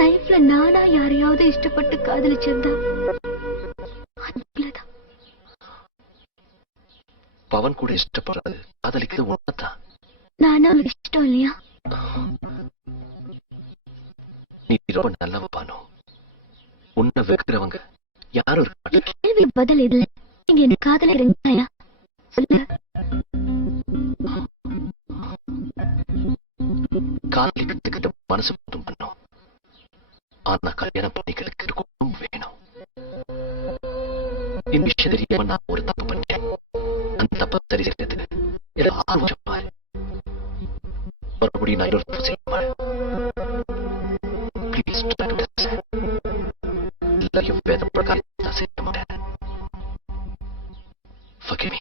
லைஃப்ல நானா யாரையாவது இஷ்டப்பட்டு காதலிச்சிருந்தா அதுதான். பவன் கூட இஷ்டப்படுறது காதலிக்கிறது உண்மைதான். நானா இஷ்டம் இல்லையா? நீ ரொம்ப நல்லவ பானு. உன்னை வெறுக்கிறவங்க யாரும் இருக்க மாட்டாங்க. கேள்வி பதில் இல்ல. நீங்க என்ன காதலிக்கிறீங்களா? சொல்லுங்க. காதலிக்கிறதுக்கு மனசு மட்டும் பண்ணும். ஆனா கல்யாணம் பண்ணிக்கிறதுக்கு குடும்பம் வேணும். இந்த விஷயம் தெரியாம நான் ஒரு தப்பு பண்ணிட்டேன். அந்த தப்பை சரி செய்யறதுக்கு ஏதாவது பாரு. மறுபடியும் நான் இன்னொரு தப்பு செய்ய மாட்டேன். ப்ளீஸ் எல்லாரையும் வேத பிரகாரம் நான் செய்ய மாட்டேன். Forgive me.